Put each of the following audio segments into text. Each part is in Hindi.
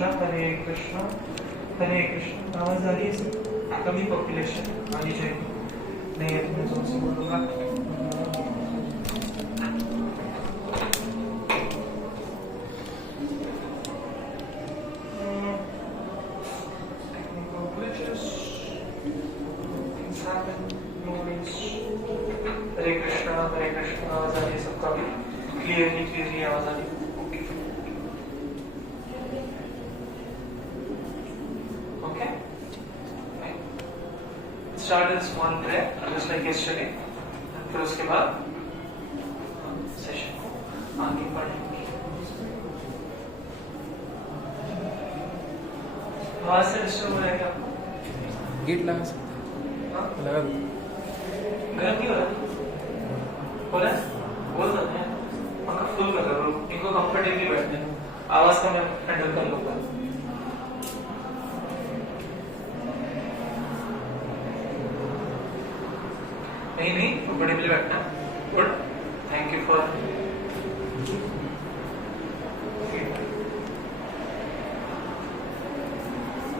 कृष्णा हरे कृष्णा। आवाज आ रही है? कमी पॉपुलेशन आनी चाहिए। नहीं है तो मैं जोर से बोलूंगा। हरे कृष्णा आवाज आ रही है सबका भी? क्लियरली आवाज आ रही है? Start a small prayer, just like yesterday. फिर उसके बाद सेशन को आगे बढ़ेंगे। आवाज से डिस्टर्ब हो रहा है क्या? गेट लगा सकते हैं? लगा दो। गर्म नहीं हो रहा? हो रहा है? बोल सकते हैं। पंखा फुल कर लो, इनको कंफर्टेबली बैठने दो। आवाज का मैं हैंडल कर लूंगा। नहीं कंफर्टेबली बैठना। गुड, थैंक यू फॉर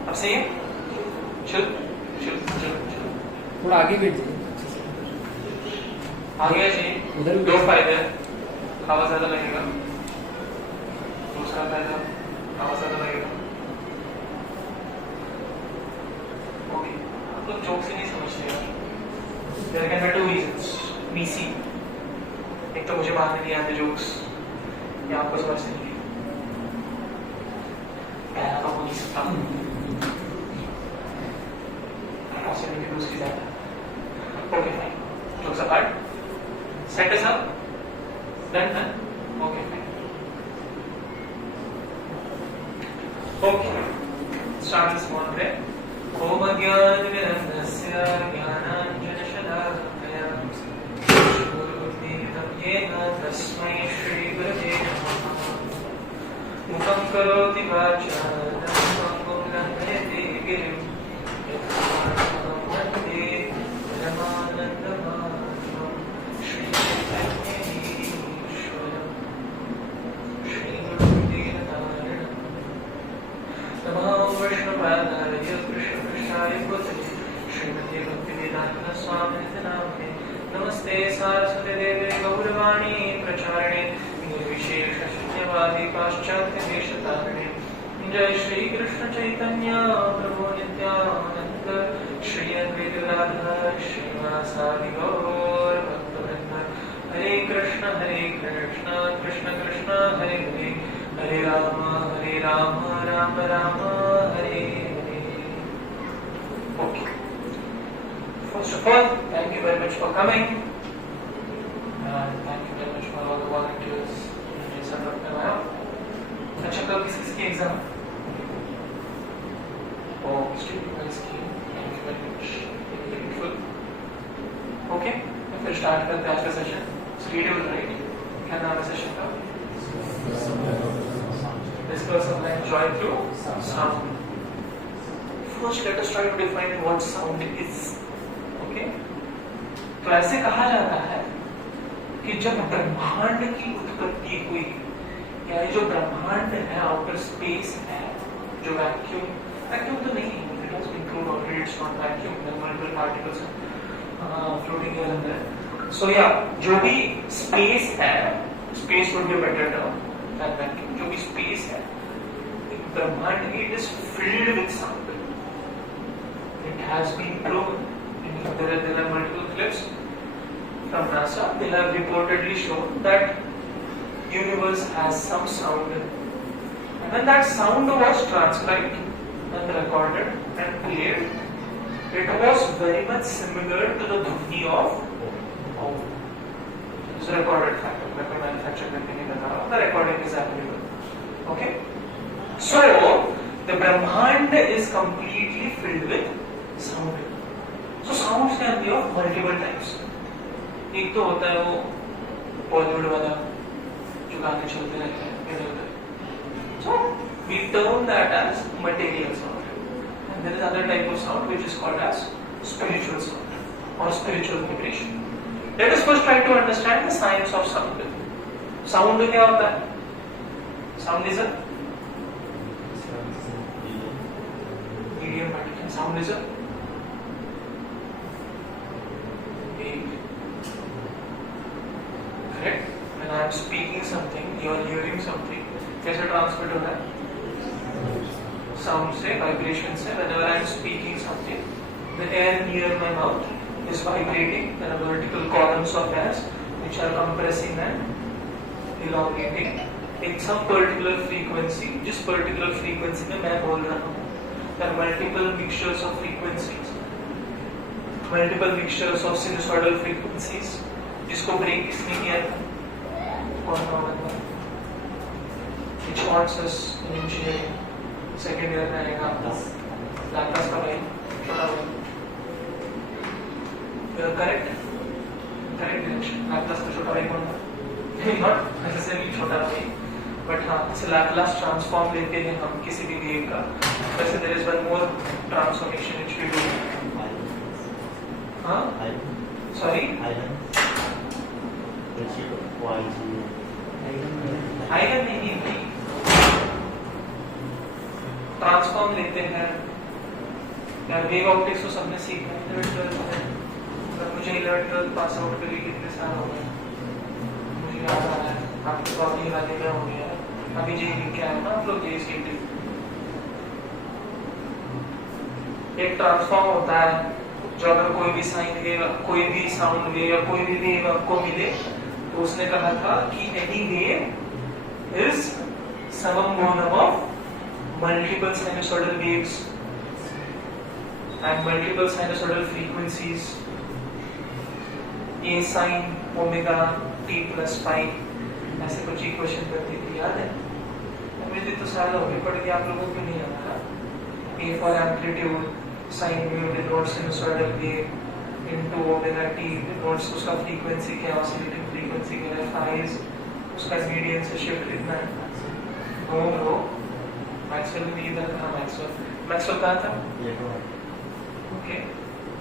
अब सही है? चल थोड़ा आगे बैठ जाइए। आगे चाहिए। उधर दो फायदे, हवा ज्यादा लगेगा। दूसरा फायदा, हवा ज्यादा लगेगा। ओके, आप लोग जोक से नहीं समझते यार। There can be two reasons. BC. एक तो मुझे मारने नहीं आते जोक्स, या आपको समझते नहीं। कहना तो हो नहीं सकता। पॉसिबिलिटी दूसरी ज्यादा। Okay, fine. Jokes apart. Set us up. Done. Okay, fine. Okay. Start this one prayer. ओम अज्ञानतिमिरन्धस्य ज्ञानाञ्जनशलाकया चक्षुरुन्मीलितं येन तस्मै श्रीगुरवे नमः। मुखं करोति वाचालं पङ्गुं लङ्घयति गिरिं यत्कृपाणं वन्दे परमानन्दमाधवं श्रीचैतन्येश्वरं श्रीगुरुं दीनतारिणं नमो वैष्णवाय कृष्णपृष्ठाय भूतले श्रीमते भक्तिवेदान्त स्वामिनिति नामिने। नमस्ते सारस्वती देवे गौरवाणी प्रचारिणे निर्विशेष शून्यवादी पाश्चात्य देशतारिणे। जय श्री कृष्ण चैतन्य प्रभु नित्यानंद श्री अद्वैत गदाधर श्रीवासादि गौर भक्तवृंद। हरे Krishna Krishna Krishna Hare Hare Hare Ram Ram Ram Hare Hare. Okay. First of all, thank you very much for coming, and thank you very much for all the volunteers in Sandra Pramaya. अच्छा, कल किसकी exam? Oh, Mr. Yuvalski, thank you very much. Beautiful. Okay, फिर स्टार्ट करते हैं आज का सेशन। Schedule right? क्या नाम है सेशन का? Discuss online joy through sound. First, let us try to define what sound is. Okay? तो ऐसे कहा जाता है कि जब ब्रह्मांड की उत्पत्ति हुई, यानी जो ब्रह्मांड है, आउटर स्पेस है, जो वैक्यूम तो नहीं है, it has been proved already it's not vacuum, there are multiple particles floating here and there. So yeah, जो भी space है, space would be a better term than vacuum. जो भी space है, ब्रह्मांड it is filled with sound. It has been proven. There are multiple clips from NASA. They have reportedly shown that universe has some sound. And when that sound was transcribed and recorded and played, it was very much similar to the dhvani of Om. It's a recorded fact. Weapon manufactured company the recording is available. Okay? So the Brahmand is completely filled with sound. So sounds can be of multiple types. एक तो होता है वो बॉलीवुड वाला जो गाने चलते रहते हैं इधर उधर. So we term that as material sound. And there is other type of sound which is called as spiritual sound or spiritual vibration. Let us first try to understand the science of sound. Sound क्या होता है? Sound is a Sound is a wave. Correct? When I am speaking something, you are hearing something. कैसे ट्रांसमिट हो रहा है? Sound से, vibration से. Whenever I am speaking something, the air near my mouth is vibrating. There are vertical columns of air which are compressing and elongating. In some particular frequency, जिस particular frequency में मैं बोल रहा हूँ, there are multiple mixtures of frequencies, multiple mixtures of sinusoidal frequencies. जिसको break किसने किया था? कौन होगा? Which wants us in engineering? Second year में आएगा आपका Laplace का भाई, छोटा भाई. Correct direction. Laplace का छोटा भाई कौन था? Not necessarily छोटा भाई. बट हाँ, इसे लैपलास ट्रांसफॉर्म लेते हैं हम किसी भी वेव का. वैसे there is one more transformation which we do. हाँ, सॉरी, आइगन नहीं, ट्रांसफॉर्म लेते हैं यार. वेव ऑप्टिक्स तो सबने सीखा है 11th 12th में. मुझे 11th 12th पास आउट करके कितने साल हो गए मुझे याद आ रहा है. आपके तो अभी वाले में हो गया. अभी जी क्या है ना, आप लोग ये सीखते. एक ट्रांसफॉर्म होता है जो अगर कोई भी साइन वेव, कोई भी साउंड वेव या कोई भी वेव आपको मिले तो उसने कहा था कि any wave is summation of multiple sinusoidal waves and multiple sinusoidal frequencies. A sine omega t plus pi ऐसे कुछ इक्वेशन करती थी, याद है? मुझे तो साल हो गए पढ़ के, आप लोगों को नहीं आता. A for amplitude, sine wave denotes sinusoidal wave into omega T denotes उसका फ्रीक्वेंसी क्या, ऑसिलेटिंग फ्रीक्वेंसी क्या है, फाइज उसका मीडियन से शिफ्ट कितना है. नो मैक्सवेल ने इधर था. मैक्सवेल कहाँ था? ओके,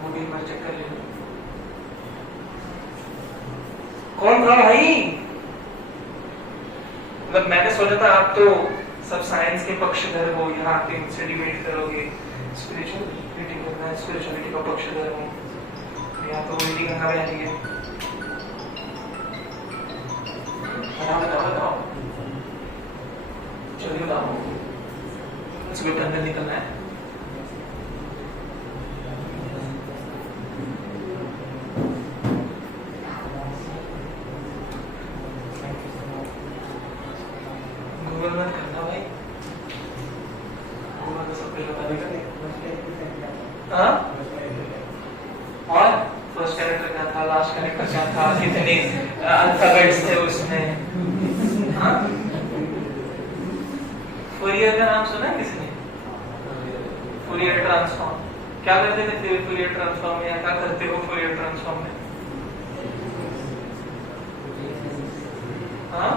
वो भी मैं चेक कर लेना. कौन था भाई? मतलब मैंने सोचा था आप तो सब साइंस के पक्षधर हो, यहाँ आके मुझसे डिबेट करोगे. स्पिरिचुअलिटी करना है, स्पिरिचुअलिटी का पक्षधर हो. यहाँ तो उल्टी गंगा बह रही है. बताओ चलिए बताओ. सुबह अंदर निकलना है. गूगल मत करना भाई, गूगल तो सब कुछ बता देगा. हाँ, और फर्स्ट कैरेक्टर क्या था, लास्ट कैरेक्टर क्या था, कितने अल्फाबेट्स थे उसमें. हाँ, फूरियर का नाम सुना किसने? Fourier transform. क्या करते थे फूरियर ट्रांसफॉर्म में, या क्या करते हो फूरियर ट्रांसफॉर्म में? हाँ,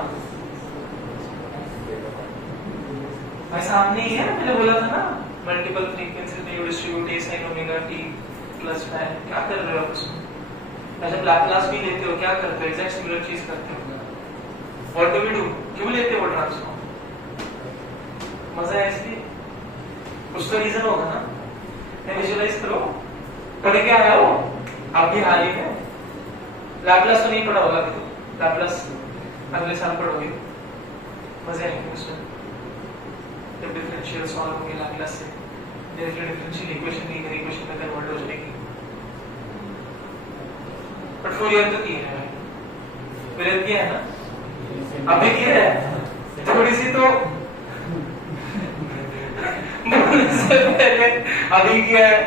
सामने ही है ना, मैंने बोला था ना, मल्टीपल फ्रीक्वेंसीज में you distribute a sin omega t plus phi. क्या कर रहे हो आप उसमें? जब लैपलास भी लेते हो क्या करते हो? एग्जैक्ट सिमिलर चीज करते हो. What do we do? क्यों लेते हो ट्रांसफॉर्म? मजा है इसलिए. कुछ तो रीजन होगा ना. विजुअलाइज करो. पढ़ के आया हो आप भी हाल ही में. लैपलास तो नहीं पढ़ा होगा, तो लैपलास अगले साल पढ़ोगे. मजे आएंगे उसमें. जब डिफरेंशियल सॉल्व होंगे लैपलास से, डिफरेंशियल इक्वेशन की इक्वेशन में कन्वर्ट हो जाएगी. बट फूरियर तो की है, फूरियर किया है ना, अभी किया है. थोड़ी सी तो से पहले अभी किया है,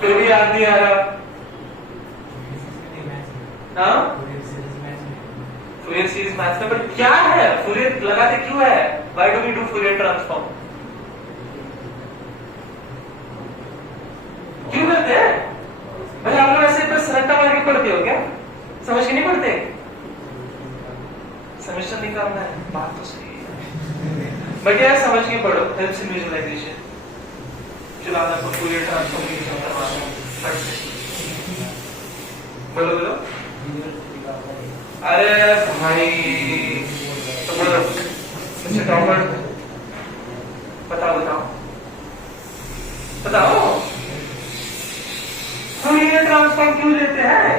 फिर भी याद नहीं आ रहा. हाँ, फूरियर सीरीज मैथ्स में. बट क्या है फूरियर लगाते क्यों है? Why do we do Fourier transform? क्यों करते हैं भाई? आप लोग ऐसे बस रट्टा मार के पढ़ते हो क्या? समझ के नहीं पढ़ते? समझना निकालना है. बात तो सही है, बट यार समझ के पढ़ो. Helps in visualisation. चलाना को फूरियर ट्रांसफॉर्मेशन करवाना है. बोलो बोलो. अरे भाई तो बोलो. अच्छा टॉपर बताओ बताओ बताओ. फूरियर ट्रांसफॉर्म क्यों लेते हैं?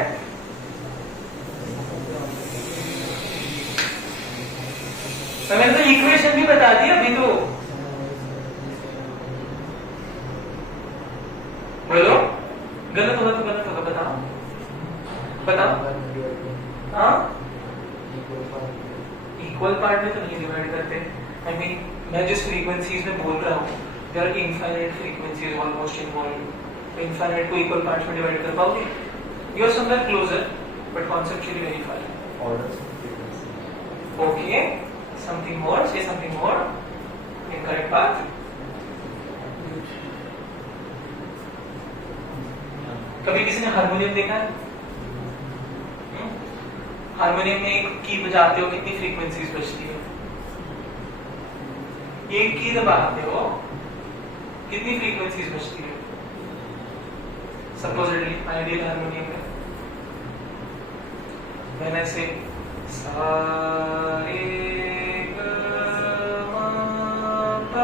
मैंने तो इक्वेशन भी बता दी अभी तो। बोलो, गलत होगा तो गलत होगा, बताओ बताओ। हाँ, इक्वल पार्ट में तो नहीं डिवाइड करते। आई मीन मैं जिस फ्रीक्वेंसीज में बोल रहा हूँ, there are infinite frequencies almost involve. Infinite को इक्वल पार्ट्स में डिवाइड कर पाओगे? You are somewhere closer but conceptually very far. Okay, something more, say something more. Incorrect path. कभी किसी ने हारमोनियम देखा है? हारमोनियम में एक की बजाते हो, कितनी फ्रीक्वेंसीज बजती है? एक की दबाते हो, कितनी फ्रीक्वेंसीज बजती है? सपोजिटली आइडियल हारमोनियम में मैंने से सा रे ग म प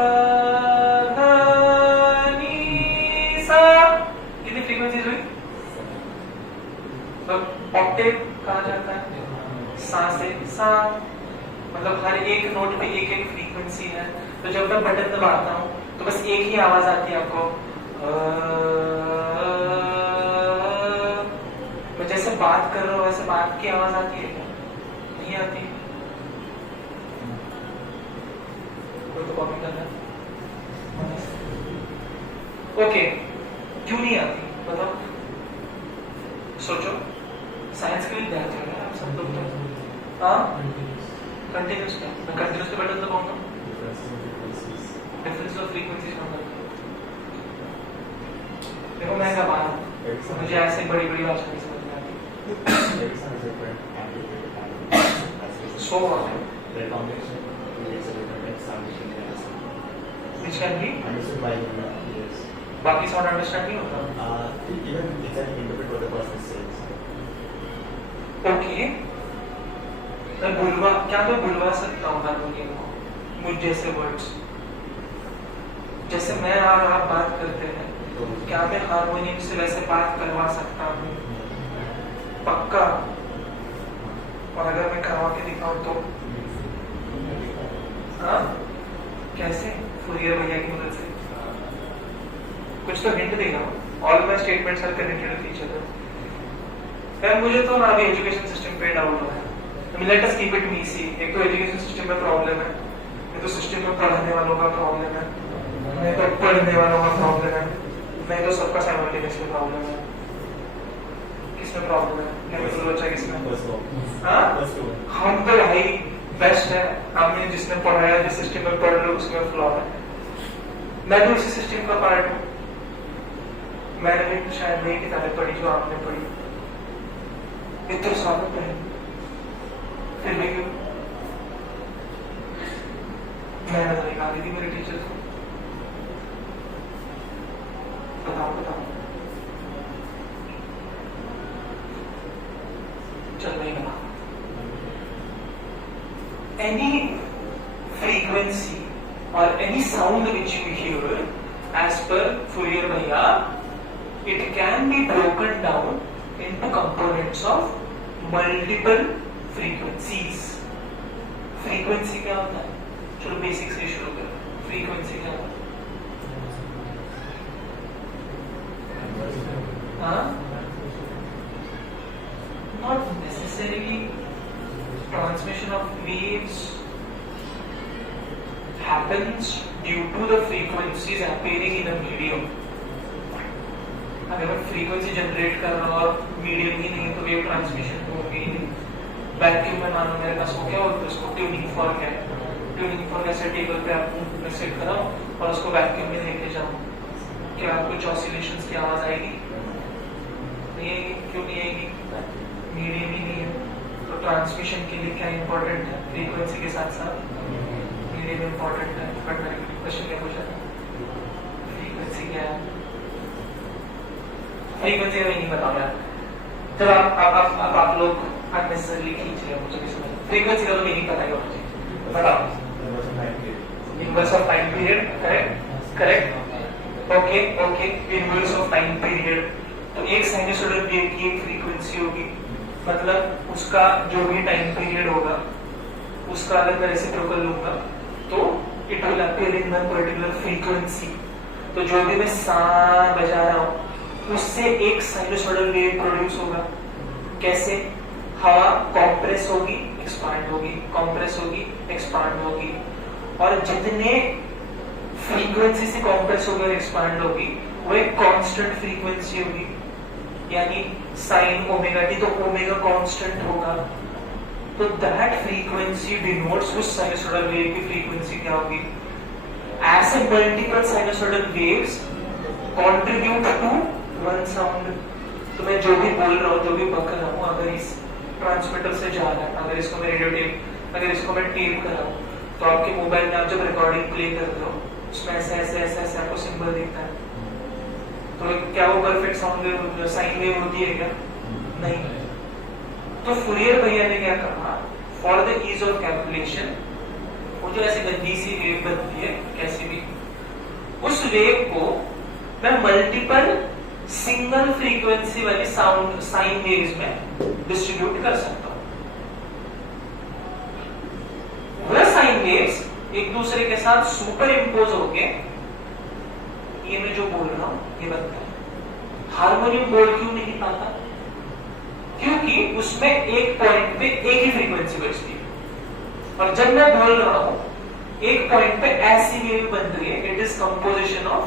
ध नि सा, कितनी फ्रीक्वेंसीज हुई? तो ऑक्टेव कहा जाता है सा से सा, मतलब हर एक नोट में एक एक फ्रीक्वेंसी है। तो जब मैं बटन दबाता हूँ तो बस एक ही आवाज आती है आपको। मैं जैसे बात कर रहा हूँ वैसे बात की आवाज आती है क्या? नहीं आती। कोई तो कॉपी करना। ओके, क्यों नहीं आती बताओ? सोचो, साइंस के विद्यार्थी हो आप सब लोग। हाँ, कंटिन्यूस पे, मैं कंटिन्यूस पे बटन दबाऊंगा, डिफरेंस ऑफ फ्रीक्वेंसीज होगा। देखो मैं क्या बात, मुझे ऐसे बड़ी बड़ी बात नहीं समझ में आती। सो which can be बाकी साउंड अंडरस्टैंड नहीं होता। ओके, मैं बुलवा, क्या मैं बुलवा सकता हूँ हारमोनियम को मुझ जैसे वर्ड्स? जैसे मैं और आप बात करते हैं, क्या मैं हारमोनियम से वैसे बात करवा सकता हूँ? पक्का। और अगर मैं करवा के दिखाऊं तो? हाँ, कैसे? फूरियर भैया की मदद से। कुछ तो हिंट देगा। All my statements are connected with each other. मुझे तो ना अभी एजुकेशन सिस्टम पे डाउट हो है। Let us keep it easy. एक तो एजुकेशन सिस्टम में प्रॉब्लम है, नहीं तो सिस्टम में पढ़ाने वालों का प्रॉब्लम है, नहीं तो पढ़ने वालों का प्रॉब्लम है, नहीं तो सबका साइमल्टेनियसली प्रॉब्लम है। किसमें प्रॉब्लम है? केमिकल बच्चा किसमें? हाँ, हम तो भाई बेस्ट है। हमने जिसने पढ़ाया, जिस सिस्टम में पढ़ लो उसमें फ्लॉ है। मैं भी उसी सिस्टम का पार्ट हूँ। मैंने भी शायद वही किताबें पढ़ी जो आपने पढ़ी। इतने सालों पहले, फिर भी क्यों? मैंने तो निकाली थी मेरे टीचर को। बताओ बताओ, चल नहीं बना। Any frequency or any sound which you hear, as per Fourier Bhaiya, it can be broken down into components of multiple frequencies. Frequency क्या होता है? चलो बेसिक से शुरू करें। फ्रीक्वेंसी क्या होता है? हाँ? Not necessarily transmission of waves happens due to the frequencies appearing in a medium. अगर मैं फ्रीक्वेंसी जनरेट कर रहा हूँ और मीडियम ही नहीं तो वेव ट्रांसमिशन तो होगी ही नहीं। वैक्यूम में मानो मेरे पास को क्या होता है, उसको ट्यूनिंग फॉर्क है। ट्यूनिंग फॉर्क ऐसे टेबल पे आपको सेट कराओ और उसको वैक्यूम में लेके जाओ, क्या कुछ ऑसिलेशंस की आवाज आएगी? नहीं आएगी। क्यों नहीं आएगी? मीडियम ही नहीं है। तो ट्रांसमिशन के लिए क्या इंपॉर्टेंट है? फ्रीक्वेंसी के साथ साथ मीडियम इंपॉर्टेंट है। बट मैंने क्वेश्चन क्या पूछा था? फ्रीक्वेंसी क्या है? फ्रीक्वेंसी हमें नहीं बताओ यार। चलो आप लोग अननेसेसरली खींच रहे हो, मुझे भी समझ। फ्रीक्वेंसी का तो मीनिंग पता ही होना चाहिए। बताओ। Inverse of time period, correct correct. Okay okay, inverse of time period तो एक साइनसोइडल वेव की एक फ्रीक्वेंसी होगी, मतलब उसका जो भी टाइम पीरियड होगा उसका अगर मैं रेसिप्रोकल लूंगा तो it will appear in one particular frequency. तो जो भी मैं सा बजा रहा हूं उससे एक साइनसोइडल वेव प्रोड्यूस होगा। कैसे? हवा कॉम्प्रेस होगी, एक्सपांड होगी, कॉम्प्रेस होगी, एक्सपांड होगी, और जितने फ्रीक्वेंसी से कॉम्प्रेस होगी और एक्सपांड होगी वो एक कांस्टेंट फ्रीक्वेंसी होगी, यानी साइन ओमेगा टी, तो ओमेगा कांस्टेंट होगा। तो दैट फ्रीक्वेंसी डिनोट्स उस साइनसोइडल वेव की फ्रीक्वेंसी क्या होगी। ऐसे multiple sinusoidal waves contribute to one sound. तो मैं जो भी बोल रहा हूँ, जो भी बक रहा हूँ, अगर इस ट्रांसमीटर से जा रहा है, अगर इसको मैं रेडियो टेप, अगर इसको मैं टेप कर रहा हूँ, तो आपके मोबाइल में आप जब रिकॉर्डिंग प्ले करते हो उसमें ऐसे ऐसे ऐसे ऐसे आपको सिंबल दिखता है, तो क्या वो perfect sound wave, sine wave होती है क्या? नहीं। तो फुरियर भैया ने क्या कहा, for the ease of calculation, वो जो ऐसे गंदी सी वेव बनती है कैसी भी, उस वेव को मैं मल्टीपल सिंगल फ्रीक्वेंसी वाली साउंड साइन वेव्स में डिस्ट्रीब्यूट कर सकता हूं। वो साइन वेव्स एक दूसरे के साथ सुपर इम्पोज होके ये मैं जो बोल रहा हूं ये बनता है। हारमोनियम बोल क्यों नहीं पाता? क्योंकि उसमें एक पॉइंट पे एक ही फ्रीक्वेंसी बजती है, और जब मैं बोल रहा हूं एक पॉइंट पे ऐसी वेव बन रही है, it is composition of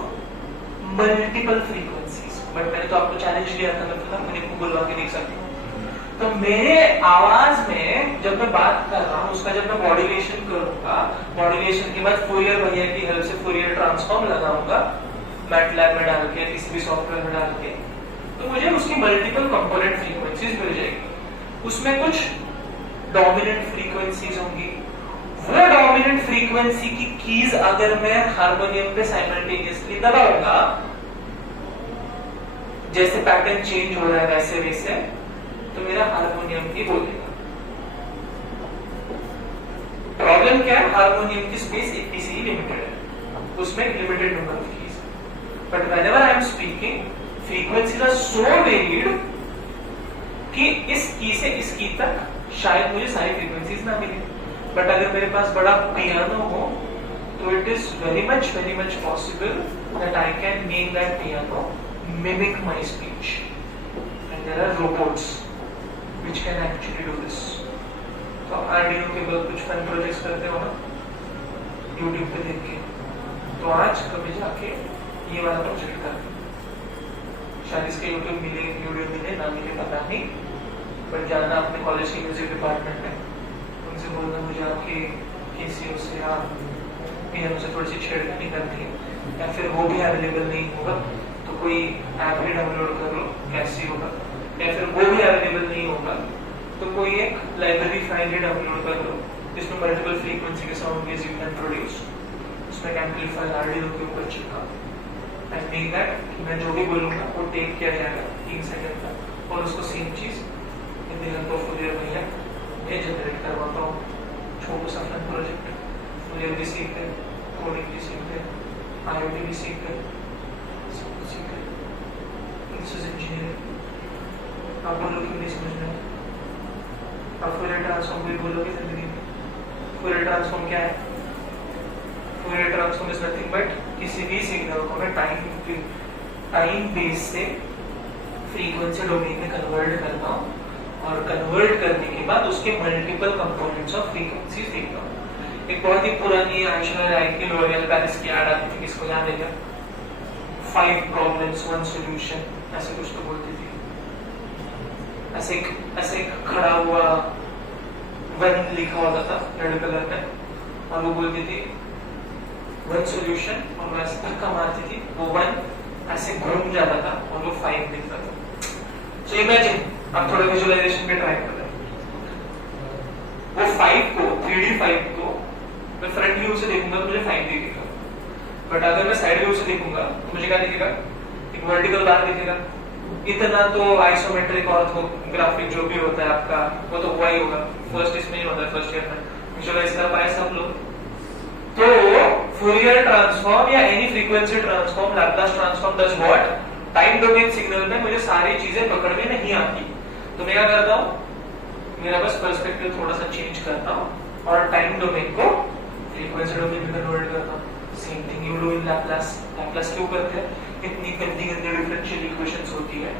multiple frequencies. But मैंने तो आपको चैलेंज दिया था, मैं हारमोनियम को बुलवा के देख सकती हूँ। तो मेरे आवाज में जब मैं बात कर रहा हूँ उसका जब मैं मॉड्यूलेशन करूंगा, मॉड्यूलेशन के बाद फुरियर भैया की हेल्प से फुरियर ट्रांसफॉर्म लगाऊंगा मैटलैब में डाल के, किसी भी सॉफ्टवेयर में डाल के, तो मुझे उसकी मल्टीपल कंपोनेंट फ्रीक्वेंसीज मिल जाएगी। उसमें कुछ डोमिनेंट फ्रीक्वेंसीज होंगी, वो डोमिनेंट फ्रीक्वेंसी की कीज अगर मैं हारमोनियम पे साइमल्टेनियसली दबाऊंगा, जैसे पैटर्न चेंज हो रहा है वैसे वैसे, तो मेरा हारमोनियम ही बोलेगा। प्रॉब्लम क्या है? हारमोनियम की स्पेस इतनी सी लिमिटेड है, उसमें limited number of keys. But whenever I am speaking, frequencies are so varied कि इस की से इस की तक शायद मुझे सारी फ्रीक्वेंसीज ना मिले। बट अगर मेरे पास बड़ा पियानो हो तो it is very much possible that I can make that piano mimic my speech, and there are robots which can actually do this. तो आरडीओ के बाद कुछ फन प्रोजेक्ट्स करते हो ना यूट्यूब पे देख के, तो आज कभी जाके ये वाला प्रोजेक्ट कर, शायद इसके यूट्यूब मिले ना मिले पता नहीं, पर जाना अपने कॉलेज के म्यूजिक डिपार्टमेंट में, उनसे बोलना मुझे आपके केसीओ से या पियानो से थोड़ी सी छेड़खानी करनी है, या फिर वो भी अवेलेबल नहीं होगा तो कोई ऐप भी डाउनलोड कर लो कैसी होगा, या फिर वो भी अवेलेबल नहीं होगा तो कोई एक लाइब्रेरी फाइल ही डाउनलोड कर लो जिसमें मल्टीपल फ्रीक्वेंसी के sound waves you can produce, उसमें एम्पलीफायर आरडीओ के ऊपर चिपका, एंड मेक दैट कि मैं जो भी बोलूंगा वो टेप किया जाएगा 3 सेकंड का, और उसको सेम चीज इन दिनों तो फुरियर भैया मैं जनरेट करवाता हूँ। छोटा सा फन प्रोजेक्ट, फुरियर भी सीखते हैं, कोडिंग भी सीखते हैं, आईओटी भी सीखते हैं, सब कुछ सीखते हैं। This is engineering. आप बोलो क्यों नहीं समझ में? आप फुरियर ट्रांसफॉर्म भी बोलोगे जिंदगी में। फुरियर ट्रांसफॉर्म क्या है? Fourier transform is nothing but किसी भी सिग्नल को मैं टाइम बेस से फ्रीक्वेंसी डोमेन में कन्वर्ट करता हूँ, और कन्वर्ट करने के बाद उसके मल्टीपल कंपोनेंट्स ऑफ फ्रीक्वेंसीज देखता हूँ। एक बहुत ही पुरानी ऐश्वर्या राय की लॉरियल पेरिस की ऐड आती थी, किसको याद है क्या? 5 प्रॉब्लम्स 1 सॉल्यूशन, ऐसे कुछ तो बोलती थी। ऐसे खड़ा हुआ वन लिखा होता था रेड कलर में, और वो बोलती थी 1 सॉल्यूशन, और वो ऐसे धक्का मारती थी, वो 1 ऐसे घूम जाता था और वो 5 दिखता था। सो इमेजिन, आप थोड़ा विजुअलाइजेशन पे ट्राई कर रहे हैं, वो 5 को 3D 5 को मैं फ्रंट व्यू से देखूंगा तो मुझे 5 दिखेगा, बट अगर मैं साइड व्यू से देखूंगा तो मुझे क्या दिखेगा? एक वर्टिकल बार दिखेगा। इतना तो आइसोमेट्रिक ऑर्थोग्राफिक जो भी होता है आपका, वो तो हुआ ही होगा, फर्स्ट इसमें ही होता है, फर्स्ट ईयर में विजुअलाइज कर पाए सब लोग। तो फुरियर ट्रांसफॉर्म या any frequency transform, Laplace transform does what? Time domain signal में मुझे सारी चीजें पकड़ में नहीं आती, तो मैं क्या करता हूँ, मेरा बस पर्सपेक्टिव थोड़ा सा चेंज करता हूँ और टाइम डोमेन को फ्रीक्वेंसी डोमेन में कन्वर्ट करता हूँ। Same thing you do in Laplace. Laplace क्यों करते हैं? इतनी गंदी गंदी डिफरेंशियल इक्वेशंस होती है,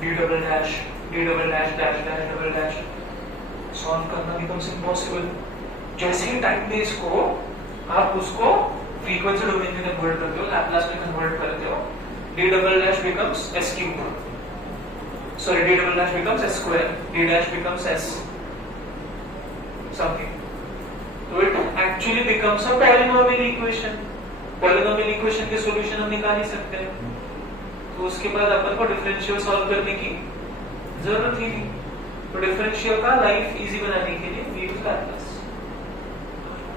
D double dash dash dash double dash, solve करना बिकम्स इम्पॉसिबल। जैसे ही टाइम बेस को आप उसको फ्रीक्वेंसी डोमेन में कन्वर्ट करते हो, लैपलास में कन्वर्ट करते हो, D double dash becomes S cube, sorry, d double dash becomes s square, d dash becomes s something, so it actually becomes a polynomial equation. polynomial equation के solution हम निकाल ही सकते हैं, तो उसके बाद अपन को डिफरेंशियल सॉल्व करने की जरूरत ही नहीं। तो डिफरेंशियल का लाइफ इजी बनाने के लिए we use Laplace.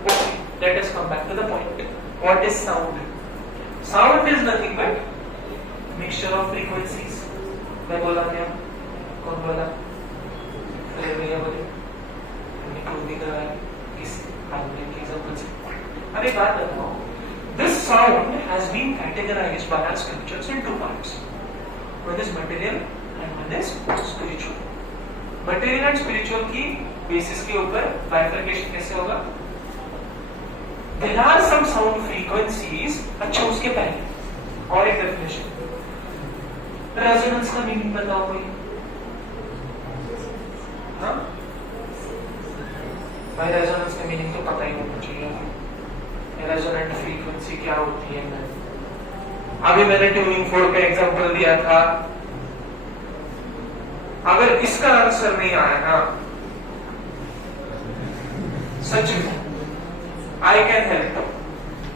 Okay, let us come back to the point. What is sound? Sound is nothing but mixture of frequencies. मैं बोला क्या? कौन बोला? अरे भैया बोले, हमने प्रूव नहीं कराया किस हार्मोनिक के एग्जांपल से। अब एक बात बताओ, this sound has been categorized by our scriptures in two parts. One is material and one is spiritual. Material and spiritual की बेसिस के ऊपर बाइफरकेशन कैसे होगा? There are some sound frequencies, अच्छा उसके पहले और एक डेफिनेशन, रेजोनेंस का मीनिंग बताओ कोई? हाँ भाई, रेजोनेंस का मीनिंग तो पता ही होना चाहिए। रेजोनेंट फ्रीक्वेंसी क्या होती है? अभी मैंने ट्यूनिंग फोर्क का एग्जांपल दिया था। अगर इसका आंसर नहीं आया ना, सच में I can help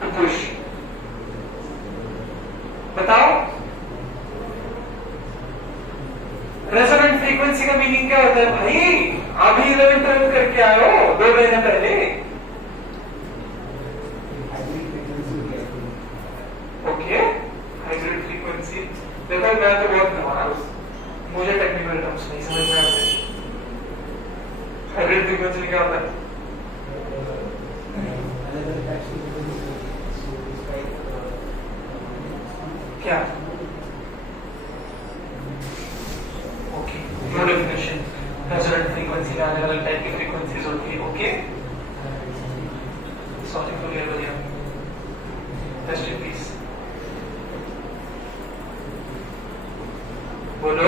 to push. बताओ रेजोनेंट फ्रीक्वेंसी का मीनिंग क्या होता है? भाई अभी 11-12 करके आए हो 2 महीने पहले। Okay, hybrid frequency. देखो मैं तो बहुत नवाज, मुझे टेक्निकल टर्म्स नहीं समझ में आते। हाइब्रिड फ्रीक्वेंसी क्या होता है? क्या? No definition. रेजोनेंट फ्रीक्वेंसी में अलग अलग टाइप की फ्रीक्वेंसीज होती है। ओके, सॉरी फॉर योर बढ़िया, रेस्ट इन पीस। बोलो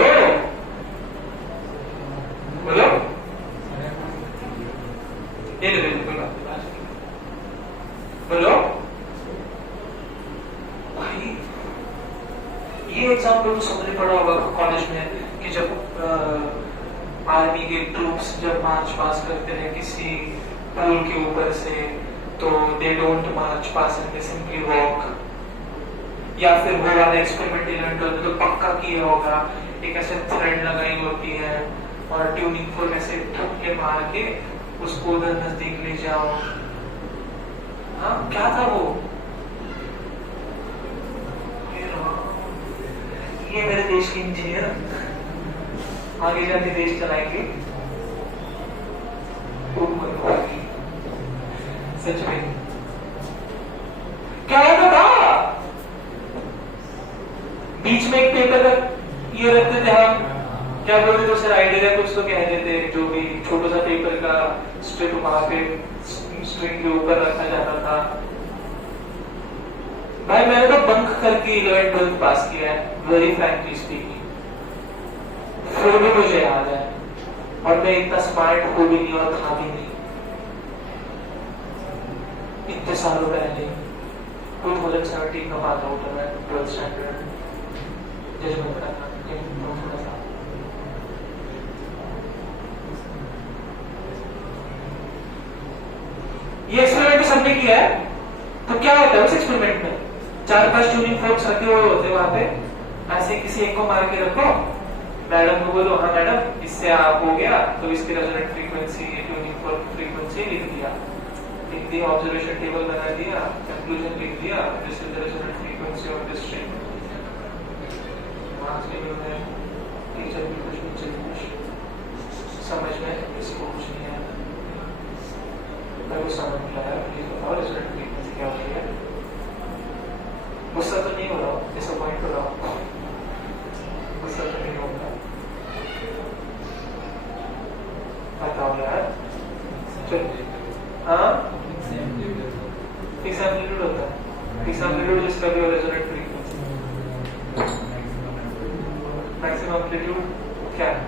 बोलो, ये ले बोलो बोलो भाई। ये एग्जाम्पल तो सबने पढ़ा होगा कॉलेज में कि जब आर्मी के ट्रूप्स जब मार्च पास करते हैं किसी पुल के ऊपर से, तो they don't March pass and they simply walk. या फिर वो वाला एक्सपेरिमेंट इवेंट होता है तो पक्का किया होगा, एक ऐसे थ्रेड लगाई होती है और ट्यूनिंग फोर्क ऐसे ठपके मार के उसको उधर नजदीक ले जाओ। हाँ, क्या था वो? ये मेरे देश के इंजीनियर आगे जाके देश चलाएंगे। सच में क्या होता था? बीच में एक पेपर ये रखते थे हम, क्या बोलते थे सर, आइडिया कुछ तो कहते थे, जो भी छोटा सा पेपर का स्ट्रिप वहां पे स्ट्रिंग के ऊपर रखा जाता था। भाई मैंने तो बंक करके 11th-12th पास किया है, वेरी फ्रैंकली स्पीकिंग। फिर भी मुझे याद है, और मैं इतना स्मार्ट हो भी नहीं और था भी नहीं। इतने सालों पहले 2017 का पास आउट है मैं 12th स्टैंडर्ड। जजमेंट करना थोड़ा सा ये एक्सपेरिमेंट सबने किया है। तो क्या होता है उस एक्सपेरिमेंट में? 4-5 ट्यूनिंग फोर्क्स रखे हुए होते वहां पे, ऐसे किसी एक को मार के रखो, मैडम को बोलो हाँ मैडम इससे आप हो गया, तो इसकी resonant frequency tuning fork frequency लिख दिया, ऑब्जर्वेशन टेबल बना दिया, कंक्लूजन लिख दिया, this is the resonant frequency of this string. आज के दिन में टीचर भी कुछ समझ में इसको कुछ नहीं आया, मैं वो समझ नहीं आया प्लीज बताओ रेजोनेंट फ्रीक्वेंसी क्या होती है। गुस्सा तो नहीं हो रहा, डिसअपॉइंट हो रहा। आंसर तो नहीं होगा। बताओ यार, चलो। हाँ, फिक्स एम्पलीट्यूड होता है। फिक्स एम्पलीट्यूड जिसका भी रेजोनेंट फ्रीक्वेंसी, मैक्सिमम एम्पलीट्यूड क्या है?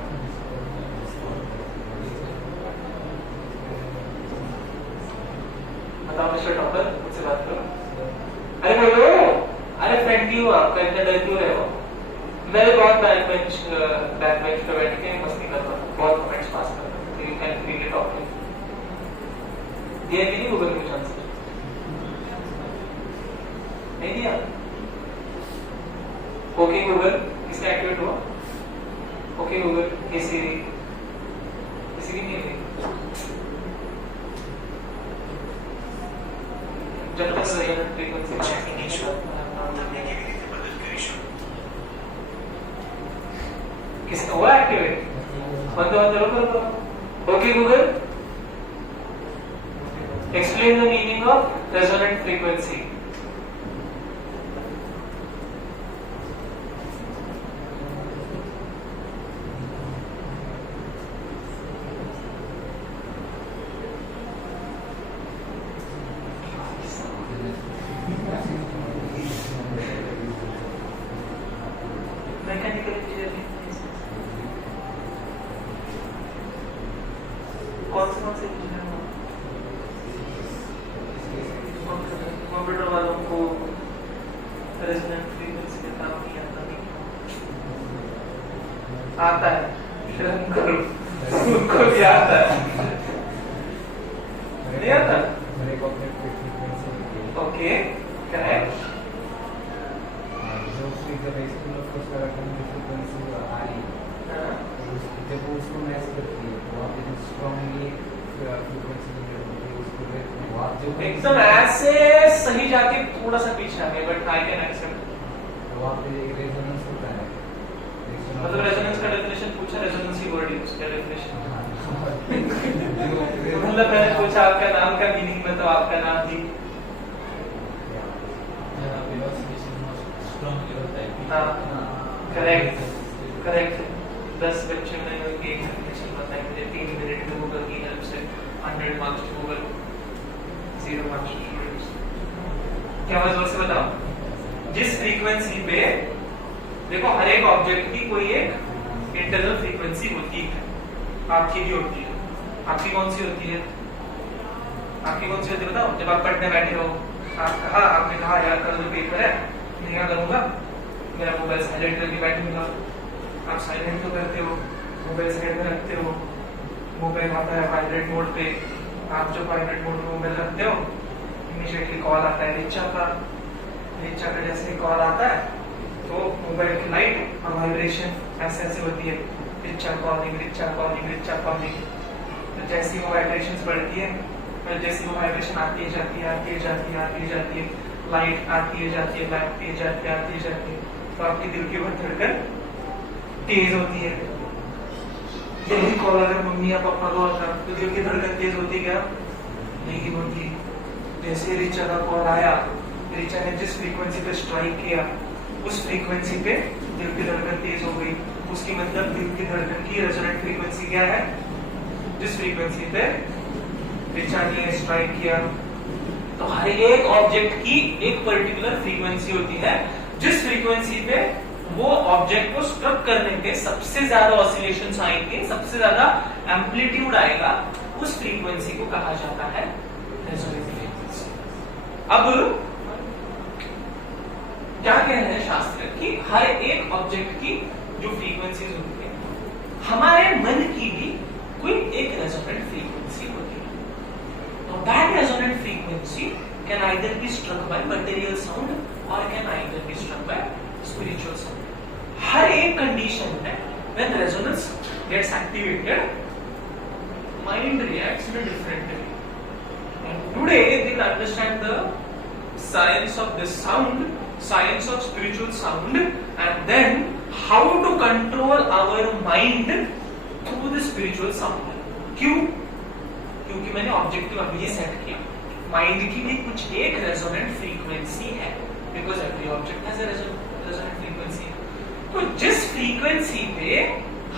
बताओ मिस्टर टॉपर, मुझसे बात करो। अरे बोलो, अरे फ्रेंड क्यों आपका इतना डर क्यों रहे हो? मैं बहुत बैक बेंच पे बैठ के मस्ती कर रहा हूँ, बहुत कमेंट्स पास कर रहा हूँ। You can freely talk to me. दिया नहीं गूगल में आंसर? नहीं दिया? ओके गूगल किसका एक्टिवेट हुआ? ओके गूगल, हे सिरी, किसी की नहीं हुई। जनरल रेजोनेंट फ्रीक्वेंसी किसका हुआ activate? Okay Google, explain the meaning of resonant frequency. Mechanical engineering कौन से इंजीनियर हो? कंप्यूटर वालों को रेजोनेंट फ्रीक्वेंसी का काम नहीं आता? नहीं आता है, शर्म करो, उनको भी आता है। नहीं आता? Okay, correct. जब वो उसको मैच करती है तो आप इतनी स्ट्रांगली एकदम ऐसे सही जाके थोड़ा सा पीछे आ गए, बट आई कैन एक्सेप्ट। तो वहाँ पे एक रेजोनेंस होता है। मतलब रेजोनेंस का डेफिनेशन पूछा, रेजोनेंस की वर्ड यूज किया डेफिनेशन। मतलब मैंने पूछा आपका नाम का मीनिंग बताओ, आपका नाम जी। हाँ, करेक्ट करेक्ट। 10 बच्चे में एक डेफिनेशन बताई मुझे 3 मिनट में गूगल की हेल्प से। 100 marks to Google, 0 marks to students. क्या मैं जोर से बताऊं? जिस फ्रीक्वेंसी पे देखो, हर एक ऑब्जेक्ट की कोई एक इंटरनल फ्रीक्वेंसी होती है, आपकी भी होती है। आपकी कौन सी होती है? आपकी कौन सी होती है बताओ? जब आप पढ़ने बैठे हो, आपने कहा यार कल जो पेपर है नहीं करूंगा, मेरा मोबाइल साइलेंट करके बैठूंगा। आप साइलेंट तो करते हो, मोबाइल साइड में रखते हो, मोबाइल आता है वाइब्रेट मोड पे। आप जो वाइब्रेट मोड पे मोबाइल रखते हो, इमीडिएटली कॉल आता है रिचा का। रिचा का जैसे कॉल आता है तो मोबाइल की लाइट और वाइब्रेशन ऐसे ऐसे होती है, Richa calling Richa calling Richa calling. तो जैसी वो वाइब्रेशंस बढ़ती है, और जैसी वो वाइब्रेशन आती है जाती है, आती है जाती है, आती है जाती है, लाइट आती है जाती है, लाइट आती है जाती है, आती है जाती है, तो आपकी दिल की धड़कन तेज होती है। यही कॉल अगर मम्मी या पापा को आता तो दिल की धड़कन तेज होती क्या? नहीं होती। जैसे रिचा का कॉल आया, रिचा ने जिस फ्रीक्वेंसी पे स्ट्राइक किया, उस फ्रीक्वेंसी पे दिल की धड़कन तेज हो गई। उसकी मतलब दिल की धड़कन की रेजोनेंट फ्रीक्वेंसी क्या है? जिस फ्रीक्वेंसी पे रिचा ने स्ट्राइक किया। तो हर एक ऑब्जेक्ट की एक पर्टिकुलर फ्रीक्वेंसी होती है, जिस फ्रीक्वेंसी पे वो ऑब्जेक्ट को स्ट्रक करने पे सबसे ज्यादा ऑसिलेशंस आएंगे, सबसे ज्यादा एम्पलीट्यूड आएगा, उस फ्रीक्वेंसी को कहा जाता है रेजोनेंट फ्रीक्वेंसी। अब क्या कह रहे हैं शास्त्र कि हर एक ऑब्जेक्ट की जो फ्रीक्वेंसीज होती है, हमारे मन की भी कोई एक रेजोनेंट फ्रीक्वेंसी होती है। तो that resonant frequency can either be struck by material sound और can either be struck by spiritual sound. हर एक कंडीशन में when resonance gets activated, mind reacts in a different way. And today they will understand the science of this sound, science of spiritual sound, and then how to control our mind through the spiritual sound. क्यों? क्योंकि मैंने ऑब्जेक्टिव अभी सेट किया, माइंड की भी कुछ एक रेजोनेंट फ्रीक्वेंसी है, because every object has a resonant frequency. तो जिस फ्रीक्वेंसी पे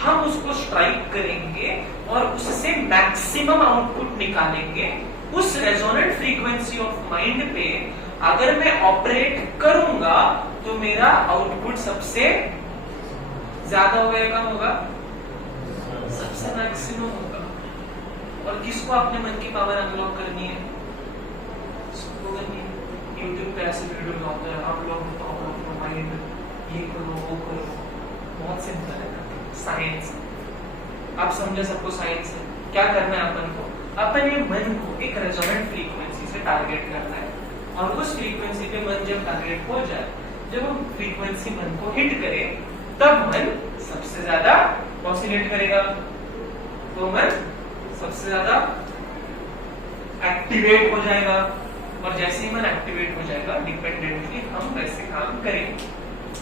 हम उसको स्ट्राइक करेंगे और उससे मैक्सिमम आउटपुट निकालेंगे, उस रेजोनेंट फ्रीक्वेंसी ऑफ माइंड पे अगर मैं ऑपरेट करूंगा तो मेरा आउटपुट सबसे ज्यादा होगा या कम होगा? सबसे मैक्सिमम होगा। और किसको अपने मन की पावर अनलॉक करनी है? सबको करनी है। यूट्यूब पे ऐसे वीडियो आते हैं, आप लोग पावर ऑफ माइंड, ये करो वो करो, बहुत सिंपल है, साइंस। आप समझे सबको साइंस है। क्या करना है अपन को? अपन ये मन को एक रेजोनेंट फ्रीक्वेंसी से टारगेट करना है और उस फ्रीक्वेंसी पे मन जब टारगेट हो जाए, जब हम फ्रीक्वेंसी मन को हिट करे, तब मन सबसे ज्यादा ऑसिलेट करेगा, तो मन सबसे ज्यादा एक्टिवेट हो जाएगा और जैसे ही मन एक्टिवेट हो जाएगा डिपेंडेंटली हम वैसे काम करेंगे।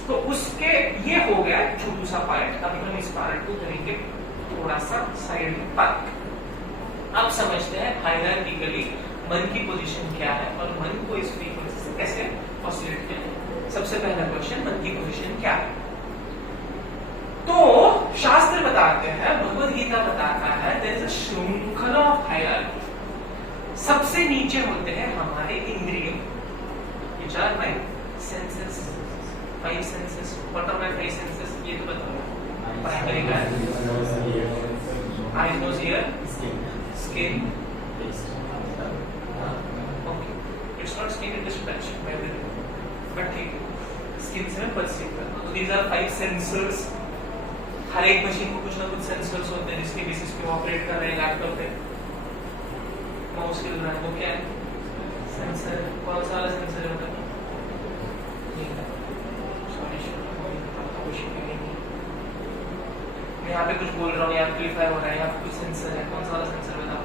तो उसके ये हो गया छोटू सा पार्ट। अभी हम इस पार्ट को करेंगे थोड़ा सा साइड में पार्ट। अब समझते हैं हायरार्किकली मन की पोजीशन क्या है और मन को इस फ्रीक्वेंसी से कैसे ऑसिलेट किया है। सबसे पहला क्वेश्चन, मन की पोजीशन क्या है? तो शास्त्र बताते हैं, भगवद गीता बताता है, देयर इज अ श्रृंखला ऑफ हायरार्की। सबसे नीचे होते हैं हमारे इंद्रिय, which are my senses, 5 senses. What are my 5 senses? ये तो बताओ। Primary eyes, nose, ear, skin. Okay, it's not skin, it is touch, by the way, but ठीक है, स्किन से मैं परसीव करता हूं। These are 5 sensors. हर एक मशीन को कुछ ना कुछ सेंसर्स होते हैं जिसके बेसिस पे ऑपरेट कर रहे हैं। लैपटॉप पे माउस के दौरान वो क्या है? सेंसर। कौन सा वाला सेंसर है? मैं यहाँ पे कुछ बोल रहा हूँ, यहाँ एम्पलीफायर हो रहा है, यहाँ पे कुछ सेंसर है, कौन सा वाला सेंसर बताओ?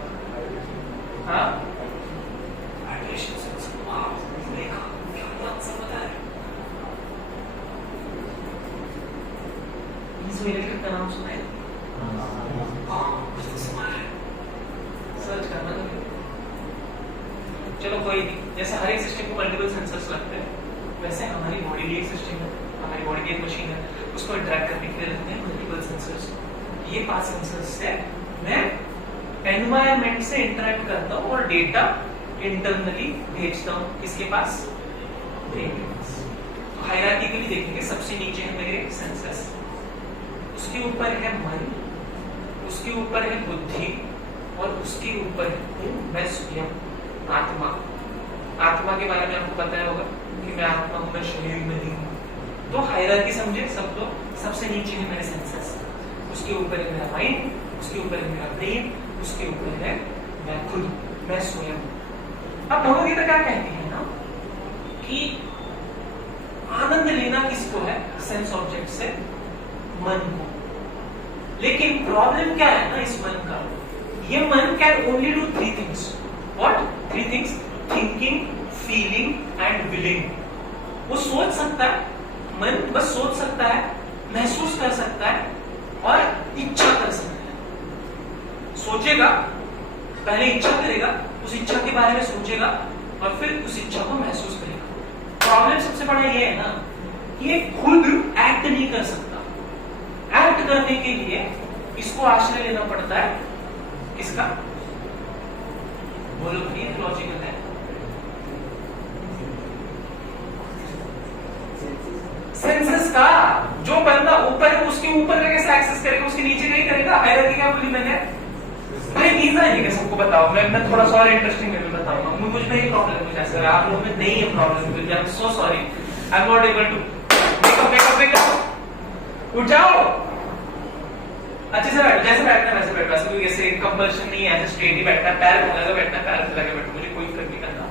हाँ, वाइब्रेशन सेंसर। वाह, देखा क्या बात सब बता है। इलेक्ट्रिक का नाम सुना है? सर्च करना तो। चलो कोई नहीं, जैसे हर एक सिस्टम को मल्टीपल सेंसर्स लगते हैं, वैसे हमारी बॉडी भी एक सिस्टम है, हमारी बॉडी की एक मशीन है, उसको इंटरैक्ट करने के लिए रखते हैं मल्टीपल सेंसर्स। ये 5 सेंसर्स से मैं एनवायरनमेंट से इंटरैक्ट करता हूँ और डेटा इंटरनली भेजता हूँ। किसके पास? ब्रेन के पास। तो हायरार्किकली देखेंगे, सबसे नीचे है मेरे सेंसर्स, उसके ऊपर है मन, उसके ऊपर है बुद्धि और उसके ऊपर है मैं स्वयं, आत्मा। आत्मा के बारे में आपको पता है होगा कि मैं आत्मा हूं, मैं शरीर में नहीं हूं। तो हायरार्की समझे सब लोग। सबसे नीचे है मेरे सेंसेस, उसके ऊपर है मेरा माइंड, उसके ऊपर है मेरा ब्रेन, उसके ऊपर है मैं खुद, मैं स्वयं। अब भगवद गीता क्या कहती है ना कि आनंद लेना किसको है? सेंस ऑब्जेक्ट से, मन को। लेकिन प्रॉब्लम क्या है ना इस मन का? ये मन can only do 3 things. What? 3 things? Thinking, feeling and willing. वो सोच सकता है, मन बस सोच सकता है, महसूस कर सकता है और इच्छा कर सकता है। सोचेगा, पहले इच्छा करेगा, उस इच्छा के बारे में सोचेगा और फिर उस इच्छा को महसूस करेगा। प्रॉब्लम सबसे बड़ा ये है ना, ये खुद एक्ट नहीं कर सकता। एक्ट करने के लिए इसको आश्रय लेना पड़ता है। किसका? बोलो प्लीज, लॉजिकल है। सेंसेस का। जो बंदा ऊपर है उसके ऊपर का कैसे एक्सेस करेगा, उसके नीचे नहीं करेगा। हायरार्की क्या बोली मैंने? भाई ईजा है क्या सबको बताओ। मैं थोड़ा सा और इंटरेस्टिंग लेवल बताऊंगा। मुझे में ही प्रॉब्लम है, जैसे आप लोगों में नहीं है problem. I am so sorry, I am not able to make up. उठ जाओ, अच्छे से बैठ, जैसे बैठना है वैसे बैठ। वैसे कोई ऐसे कंपल्शन नहीं है, ऐसे स्ट्रेट ही बैठना है, पैर फैला के बैठना है, पैर फैला के बैठो, मुझे कोई फर्क नहीं करता।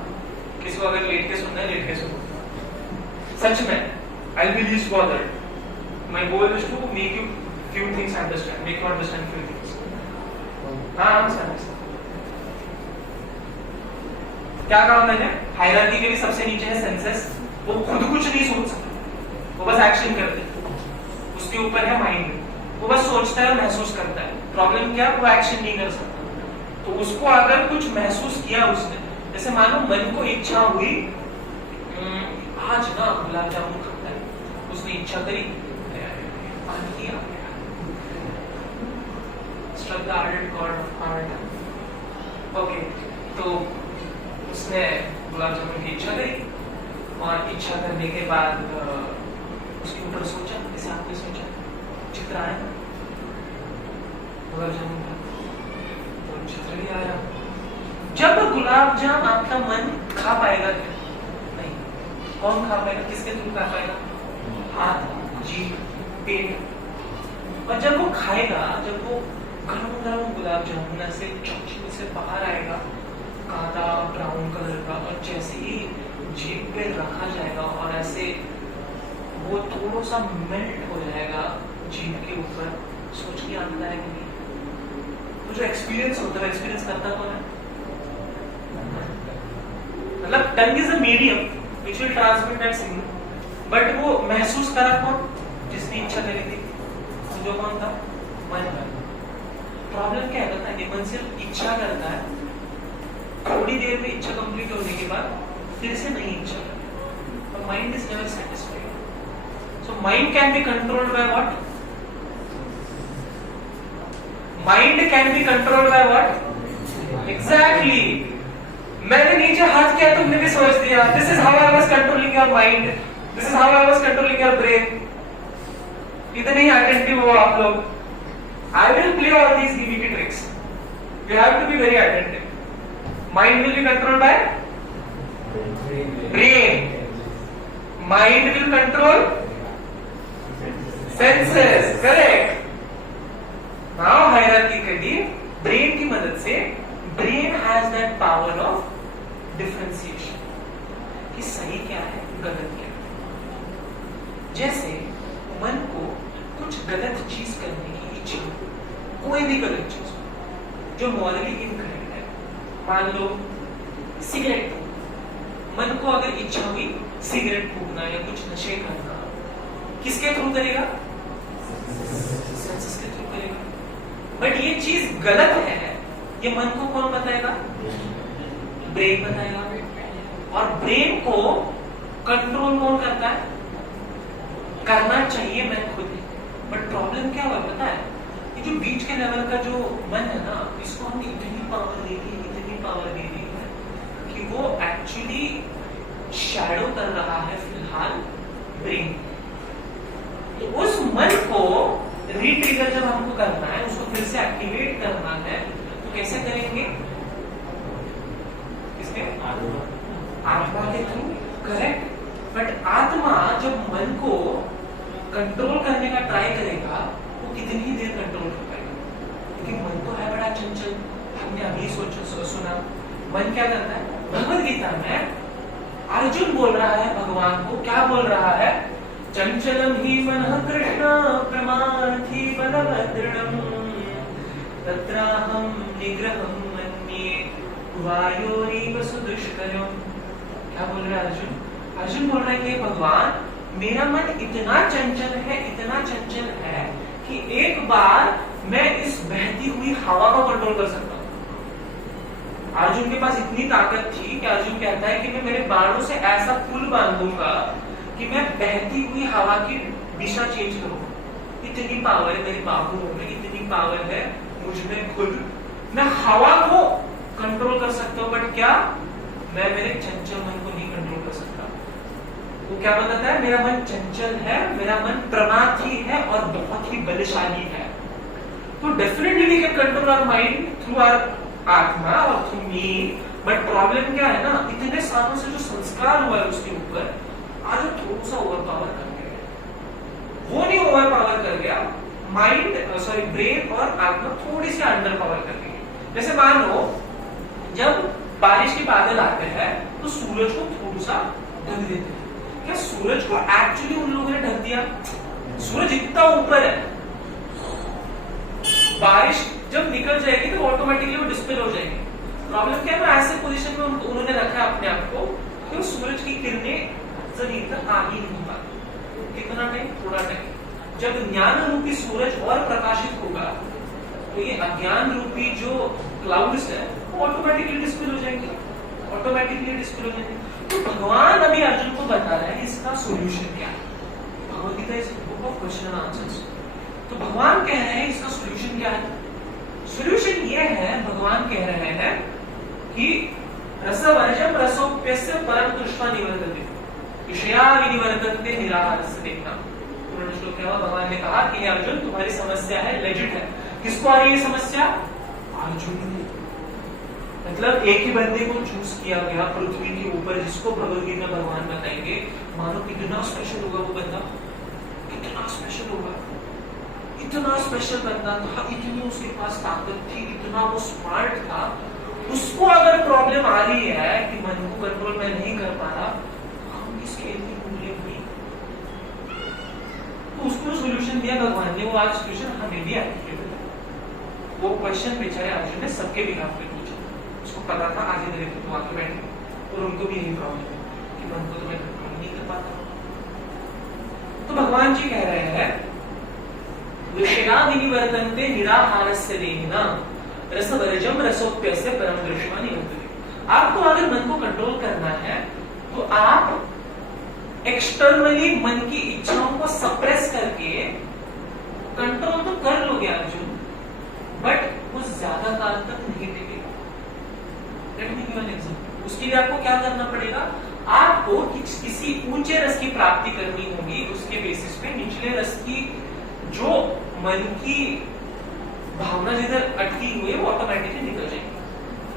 किसी को अगर लेट के सुनना है लेट के सुनो। सच में I will be least bothered. My goal is to make you few things understand, make you understand few things. हाँ सर, क्या कहा मैंने? हायरार्की के भी सबसे नीचे है सेंसेस। वो खुद कुछ नहीं सोच सकता, वो बस एक्शन करते हैं। उसके ऊपर है माइंड, वो बस सोचता है, महसूस करता है। प्रॉब्लम क्या? वो एक्शन नहीं कर सकता। तो उसको अगर कुछ महसूस किया उसने, जैसे मानो मन को इच्छा हुई आज ना गुलाब जामुन खाता है, उसने इच्छा करी, struck the ardent chord of heart. Okay, तो उसने गुलाब जामुन की इच्छा करी और इच्छा करने के बाद उसके ऊपर सोचा, इसे आपने सोचा चित्र आया गुलाब जामुन का, तो चित्र भी आया। जब गुलाब जाम आपका मन खा पाएगा क्या? नहीं। कौन खा पाएगा? किसके थ्रू खा पाएगा? हाथ, जीभ, पेट। और जब वो खाएगा, जब वो गरम गरम गुलाब जामुन से चमची से बाहर आएगा, काला ब्राउन कलर का, और जैसे ही जीभ पे रखा जाएगा और ऐसे वो थोड़ा सा मेल्ट हो जाएगा जीभ के ऊपर, सोच के आता है कि नहीं? तो जो एक्सपीरियंस होता है, एक्सपीरियंस करता कौन है? मतलब tongue is a medium which will transmit that signal, but वो महसूस करा कौन? जिसने इच्छा करी थी। जो कौन था? मन। प्रॉब्लम क्या है? कि मन सिर्फ इच्छा करता है, थोड़ी देर में इच्छा कंप्लीट होने के बाद फिर से नहीं इच्छा करता, और mind is never satisfied. So mind can be controlled by what? Mind can be controlled by what? Exactly. मैंने नीचे हाथ किया, तुमने भी सोच दिया, this is how I was controlling your mind, this is how I was controlling your brain. इतने ही अटेंटिव हो आप लोग। I will play all these DBT tricks. You have to be very attentive. Mind will be controlled by brain. Mind will control senses. Correct. Now hierarchically, brain की मदद से brain has that power of differentiation. कि सही क्या है, गलत क्या है। जैसे मन को कुछ गलत चीज करने की इच्छा, कोई भी गलत चीज जो मॉरली इनकरेक्ट है, मान लो सिगरेट, मन को अगर इच्छा हुई सिगरेट फूकना या कुछ नशे करना, किसके थ्रू करेगा? सेंसेस के थ्रू करेगा। बट ये चीज गलत है, ये मन को कौन बताएगा? ब्रेन बताएगा। और ब्रेन को कंट्रोल कौन करता है? करना चाहिए मैं खुद ही। बट प्रॉब्लम क्या हुआ पता है? ये जो बीच के लेवल का जो मन है ना, इसको हमने इतनी पावर दे दी, इतनी पावर दे दी है कि वो एक्चुअली शैडो कर रहा है फिलहाल ब्रेन। तो उस मन को रीट्रिगर जब हमको करना है, उसको फिर से एक्टिवेट करना है, तो कैसे करेंगे? इसमें आत्मा के थ्रू। करेक्ट। बट आत्मा जब मन को कंट्रोल करने का ट्राई करेगा, वो कितनी देर कंट्रोल कर पाएगा? क्योंकि मन तो है बड़ा चंचल। हमने अभी सुना मन क्या करता है? भगवद गीता में अर्जुन बोल रहा है भगवान को, क्या बोल रहा है? चंचलम ही मनः कृष्ण प्रमाथि बलभद्रम तत्राहम निग्रहं मन्ये वायोरीव सुदुष्करम। क्या बोल रहा है अर्जुन? अर्जुन बोल रहा है कि भगवान, मेरा मन इतना चंचल है, इतना चंचल है कि एक बार मैं इस बहती हुई हवा को कंट्रोल कर सकता हूं। अर्जुन के पास इतनी ताकत थी कि अर्जुन कहता है कि मैं मेरे बाणों से ऐसा पुल बांध दूंगा कि मैं बहती हुई हवा की दिशा चेंज करूंगा। इतनी पावर है मेरे बाहुओं में, इतनी पावर है मुझ में खुद, मैं हवा को कंट्रोल कर सकता हूं। बट क्या मैं मेरे चंचल मन को नहीं कंट्रोल कर सकता? वो क्या बताता है? मेरा मन चंचल है, मेरा मन प्रमाथी है और बहुत ही बलशाली है। तो definitely we can control our mind through our atma और थ्रू मी। बट प्रॉब्लम क्या है ना, इतने सालों से जो संस्कार हुआ है उसके ऊपर, आज वो थोड़ा सा ओवर पावर कर गया। वो नहीं ओवर पावर कर गया, माइंड ब्रेन और आत्मा थोड़ी सी अंडर पावर कर गई। जैसे मान लो जब बारिश के बादल आते हैं तो सूरज को थोड़ा सा ढक देते हैं। क्या सूरज को एक्चुअली उन लोगों ने ढक दिया? सूरज इतना ऊपर है, बारिश जब निकल जाएगी तो ऑटोमेटिकली वो डिस्पेल हो जाएगी। प्रॉब्लम क्या है? ऐसे पोजीशन में उन्होंने रखा है अपने आप को कि सूरज की किरणें जमीन तक आ ही नहीं पाती। कितना टाइम? थोड़ा टाइम। जब ज्ञान रूपी सूरज और प्रकाशित होगा तो ये अज्ञान रूपी जो क्लाउड्स है वो ऑटोमेटिकली डिस्पेल हो जाएंगे, ऑटोमेटिकली डिस्पेल हो जाएंगे। तो भगवान अभी अर्जुन को बता रहे हैं इसका सॉल्यूशन क्या है। Bhagavad Gita is book of question and answers. तो भगवान कह रहे हैं इसका सॉल्यूशन क्या है? सोल्यूशन ये है, भगवान कह रहे हैं कि रसवर्जम रसोप्यस्य परम दृष्ट्वा निवर्तते विषया विनिवर्तन्ते निराहारस्य देखना। पूर्ण श्लोक क्या हुआ? भगवान ने कहा कि अर्जुन तुम्हारी समस्या है, लेजिट है। किसको आ रही है समस्या? अर्जुन ने। मतलब एक ही बंदे को चूज किया गया पृथ्वी के ऊपर, जिसको भगवद गीता भगवान बताएंगे। मानो कितना स्पेशल होगा वो बंदा, कितना स्पेशल होगा, इतना स्पेशल बंदा था, इतनी उसके पास ताकत थी, इतना वो स्मार्ट था। उसको अगर प्रॉब्लम आ रही है कि मन को कंट्रोल में नहीं कर पा रहा, हम किसके लिए बोले भाई? तो उसको सोल्यूशन दिया भगवान ने, वो आज सोल्यूशन हमें दिया। वो क्वेश्चन बेचारे अर्जुन ने सबके बिहाफ पे पूछा। उसको पता था आगे मेरे तो आके बैठे, और उनको भी यही प्रॉब्लम है कि मन को तो मैं कंट्रोल नहीं कर पाता। तो भगवान जी कह रहे हैं विषया विनिवर्तन्ते निराहारस्य देहिना रसवर्जम रसोप्यस्य परम दृष्ट्वा निवर्तते। आपको अगर मन को कंट्रोल करना है तो आप एक्सटर्नली मन की इच्छाओं को सप्रेस करके कंट्रोल तो कर लोगे अर्जुन, बट वो ज्यादा काल तक नहीं टिकेगा। Let me give an example. उसके लिए आपको क्या करना पड़ेगा? आपको किसी ऊंचे रस की प्राप्ति करनी होगी, उसके बेसिस पे निचले रस की जो मन की भावना जिधर अटकी हुई है वो ऑटोमेटिकली निकल जाएगी।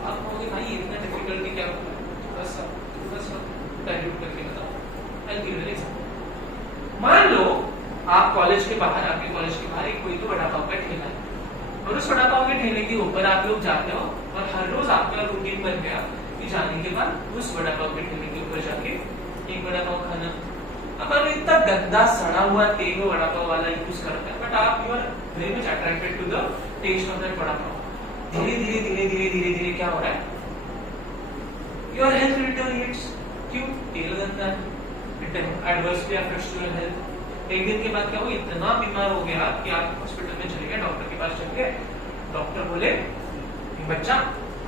आप कहोगे भाई इतना डिफिकल्टी क्या होगा? थोड़ा सा डाइल्यूट करके बताओ। I give an example. मान लो आप कॉलेज के बाहर, आपके कॉलेज के बाहर एक कोई तो वड़ा पाव का ठेला है, और उस वड़ा पाव के ठेले के ऊपर आप लोग जाते हो, और हर रोज आपका रूटीन बन गया कि जाने के बाद उस वड़ा पाव के ठेले के ऊपर जाके एक वड़ा पाव खाना। अब अगर इतना गंदा सड़ा हुआ तेल वड़ा पाव वाला यूज करता है, बट आप you are very much attracted to the taste of that vada pav. धीरे धीरे धीरे धीरे धीरे धीरे क्या हो रहा है? Your health deteriorates. क्यों? तेल गंदा है, it adversely affects your health. एक दिन के बाद क्या हो, इतना बीमार हो गया कि आप हॉस्पिटल में चले गए, डॉक्टर के पास चले गए। डॉक्टर बोले बच्चा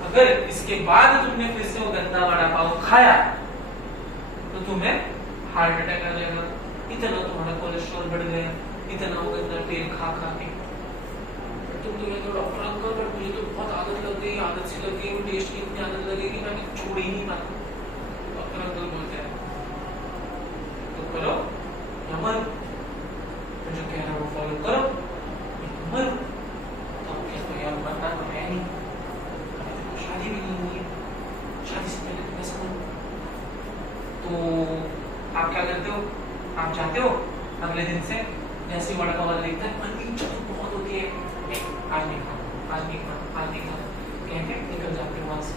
अगर इसके बाद तुमने फिर से वो गंदा वड़ा पाव खाया तो तुम्हें हार्ट अटैक आ जाएगा, इतना तुम्हारा कोलेस्ट्रॉल बढ़ गया, इतना वो गंदा तेल खा खा के। तुम तो ये तो डॉक्टर अंकल, पर मुझे तो बहुत आदत लग गई, आदत सी लग गई, वो टेस्ट की इतनी आदत लगेगी मैं छोड़ ही नहीं पाता। डॉक्टर अंकल बोलते हैं तो करो या मरो, जो कह रहा है वो फॉलो करो, मरो। तो क्या तो यार मरना तो है नहीं, शादी भी नहीं हुई, शादी से पहले तो ऐसा तो आप क्या करते हो? आप जाते हो अगले दिन से, जैसे वड़ा पाव वाला देखता है, मन की इच्छा तो बहुत होती है, आज नहीं खाना, आज नहीं खाना, आज नहीं खाना, कह के निकल जाते हो वहां से।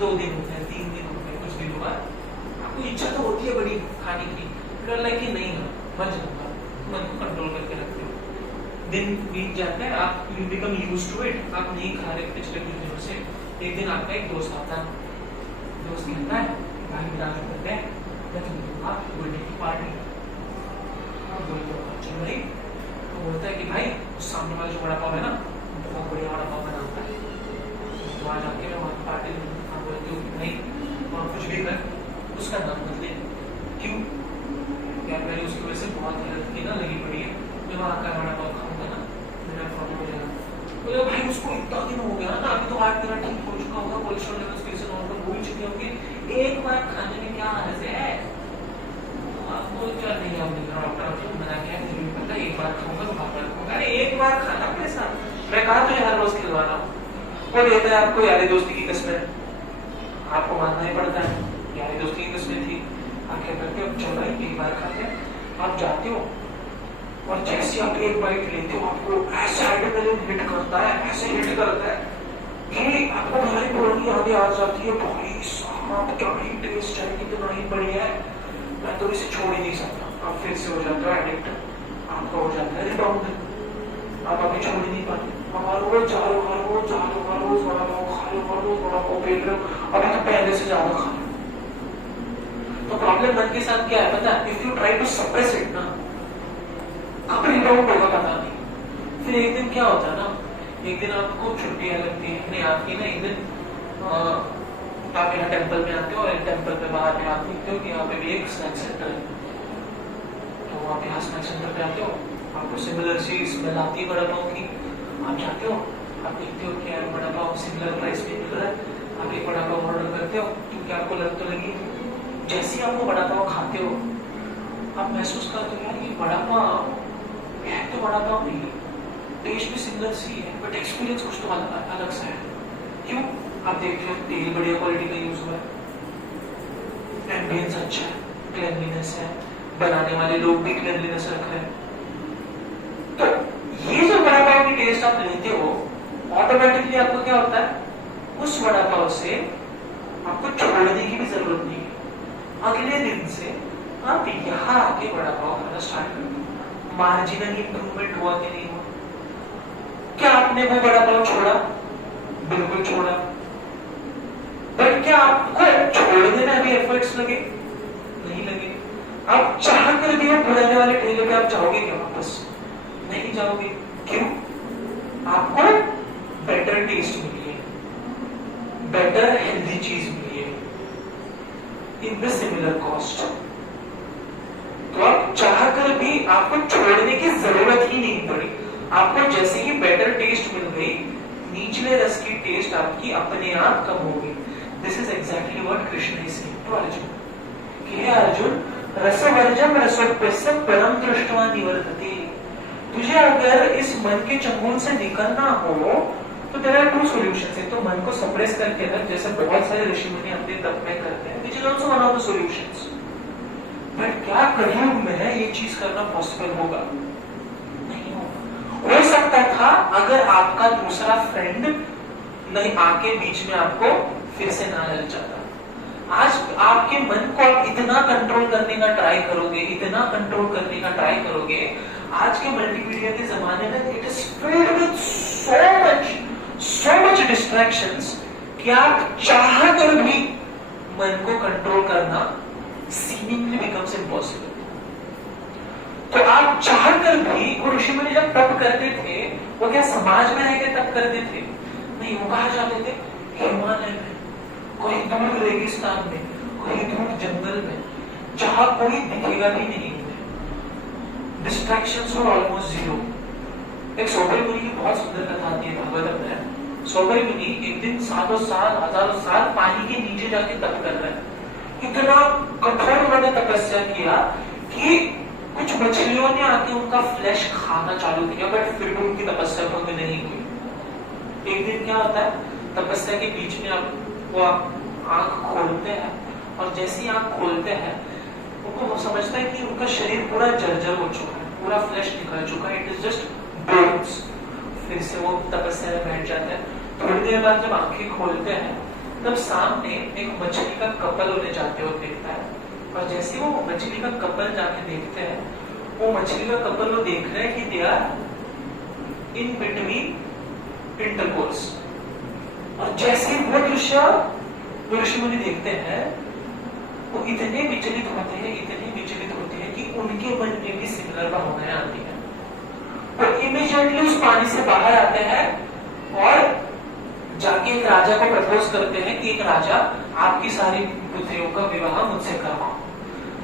2 दिन होते हैं, 3 दिन होते हैं, कुछ दिनों बाद आपको इच्छा तो होती है बड़ी खाने की, फिर लाइक कि नहीं है, मर जाऊंगा, मन को कंट्रोल करके रखते हो। दिन बीत जाते हैं, आप you become used to it, आप नहीं खा रहे पिछले कुछ दिनों से। एक दिन आपका एक दोस्त आता है, दोस्त कहता है भाई बिराज करते हैं, मैं तुम्हें दूंगा बर्थडे की पार्टी। चलो भाई, तो बोलता है कि भाई उस सामने वाला जो वड़ा पाव है ना, बहुत बढ़िया वड़ा पाव बनाता है, तो वहां जाके मैं वहां पार्टी आप बोलते हो कि भाई वहां कुछ भी कर उसका नाम मत ले। क्यों? यार मैंने उसकी वजह से बहुत हेल्थ की ना लगी पड़ी है, मैं वहां का वड़ा पाव खाऊंगा ना मेरा प्रॉब्लम हो जाएगा। तो भाई उसको इतना दिन हो गया ना, अभी तो हार्ट तेरा ठीक हो चुका होगा, कोलेस्ट्रॉल लेवल फिर से नॉर्मल हो ही चुके होंगे, एक बार खाने में क्या हर्ज है? आपको क्या नहीं, आप डॉक्टर मना किया, फिर भी पता एक बार खाऊंगा तो बार खाऊंगा। अरे एक बार खाना अपने साथ, मैं कहा तुझे हर रोज खिलवा रहा हूँ। वो कहता है आपको यारी दोस्ती की कसमें, आपको मानना ही पड़ता है, यारी दोस्ती की कसमें थी। आप क्या करते हो? चलो भाई एक बार खाते हैं। आप जाते हो और जैसे आप एक बाइट लेते हो, आपको ऐसा एड्रेनलिन हिट करता है, ऐसे हिट करता है कि आपको हमारी पुरानी यादें आ जाती है। भाई साहब क्या ही टेस्ट है, कितना ही बढ़िया है, मैं तो इसे छोड़ ही नहीं सकता। आप फिर से हो जाते हो एडिक्ट, आपका हो जाता है रिबाउंड, आप अभी छोड़ ही नहीं पाते। हर रोज जा लो, हर रोज जा लो, हर रोज बड़ा पाव खा लो, हर रोज बड़ा पाव फेंक लो, अभी तो पहले से ज्यादा खा लो। तो प्रॉब्लम मन के साथ क्या है पता है? If you try to suppress it ना, कब रिबाउंड होगा पता नहीं। फिर एक दिन क्या होता है ना, एक दिन आपको छुट्टियां लगती है, नहीं आपकी ना, एक दिन आप यहाँ टेंपल में आते हो और टेंपल पे बाहर में आप देखते हो कि यहाँ पे भी एक स्नैक सेंटर है, तो आप यहाँ स्नैक सेंटर पे आते हो, आपको सिमिलर सी स्मेल आती है वड़ा पाव की। आप जाते हो, आप देखते हो कि यार वड़ा पाव सिमिलर प्राइस पे मिल रहा है, आप एक वड़ा पाव ऑर्डर करते हो क्योंकि आपको लग तो लगी। जैसे ही आप वो वड़ा पाव खाते हो आप महसूस करते हो यार ये वड़ा पाव है तो वड़ा पाव नहीं है, टेस्ट भी सिमिलर सी है, बट एक्सपीरियंस कुछ तो अलग सा है। क्यों? आप देखते हो तेल बढ़िया क्वालिटी का यूज हुआ है, एम्बियंस अच्छा है, क्लीनलीनेस है, बनाने वाले लोग भी क्लीनलीनेस रख रहे हैं। तो ये जो वड़ा पाव की टेस्ट आप लेते हो ऑटोमेटिकली आपको क्या होता है, उस वड़ा पाव से आपको छोड़ने की भी जरूरत नहीं है। अगले दिन से आप यहाँ आके वड़ा पाव खाना स्टार्ट कर दो। मार्जिनल इंप्रूवमेंट हुआ कि नहीं हुआ? क्या आपने वो वड़ा पाव छोड़ा? बिल्कुल छोड़ा। बट क्या आपको छोड़ने में अभी एफर्ट्स लगे? नहीं लगे। आप चाह कर भी पुराने वाले ठेले पे आप जाओगे क्या वापस? नहीं जाओगे। क्यों? आपको बेटर टेस्ट मिली है, बेटर हेल्दी चीज मिली है इन द सिमिलर कॉस्ट। तो आप चाह कर भी आपको छोड़ने की जरूरत ही नहीं पड़ी। आपको जैसे ही बेटर टेस्ट मिल गई, निचले रस की टेस्ट आपकी अपने आप कम होगी। This is exactly what Krishna is saying to Arjun कि हे अर्जुन, रसवर्जम रसोप्यस्य परम दृष्ट्वा निवर्तते। तुझे अगर इस मन के चंगुल से निकलना हो तो देयर आर टू सॉल्यूशंस। एक तो मन को सप्रेस करके रख, जैसे बहुत सारे ऋषि मुनि अपने तप में करते हैं, which is also one of the solutions. But क्या कलयुग में ये चीज करना पॉसिबल होगा? नहीं होगा। हो सकता था अगर आपका दूसरा फ्रेंड नहीं आके बीच में आपको फिर से ना लग जाता। आज आपके मन को आप इतना कंट्रोल करने का ट्राई करोगे, इतना कंट्रोल करने का ट्राई करोगे, आज के मल्टीमीडिया के जमाने में it is filled with so much distractions कि आप चाह कर भी मन को कंट्रोल करना seemingly becomes impossible। तो आप चाह कर भी, वो ऋषि मुनि जब तप करते थे वो क्या समाज में रह के तप करते थे? नहीं, वो कहा जाते थे हिमालय में, कोई दूर रेगिस्तान में, कोई दूर जंगल में, जहां कोई दिखेगा भी नहीं। Distractions were almost zero. एक सौभरी मुनि की बहुत सुंदर कथा आती है भागवत में। सौभरी मुनि एक दिन सालों साल हजारों साल पानी के नीचे जाके तप कर रहे हैं। इतना कठोर उन्होंने तपस्या किया कि कुछ मछलियों ने आके उनका फ्लैश खाना चालू किया, बट फिर भी उनकी तपस्या भंग नहीं हुई। एक दिन क्या होता है, तपस्या के बीच में आप वो आंख खोलते हैं, और जैसे ही आंख खोलते हैं उनको समझता है कि उनका शरीर पूरा जर्जर हो चुका है, पूरा फ्लैश निकल चुका है, इट इज जस्ट बोन्स। फिर से वो तपस्या में बैठ जाते हैं। थोड़ी देर बाद जब आंखें खोलते हैं तब सामने एक मछली का कपल उन्हें जाते हुए देखता है, और जैसे वो मछली का कपल जाके देखते हैं, वो मछली का कपल वो देख रहे हैं कि they are in between intercourse. और जैसे वो दृश्य ऋषि मुनि देखते हैं, वो इतने विचलित होते हैं, इतने विचलित होते हैं कि उनके मन में भी सिमिलर भावनाएं आती हैं। वो इमीडिएटली उस पानी से बाहर आते हैं और जाके एक राजा को प्रपोज करते हैं कि एक राजा, आपकी सारी पुत्रियों का विवाह मुझसे करवाओ।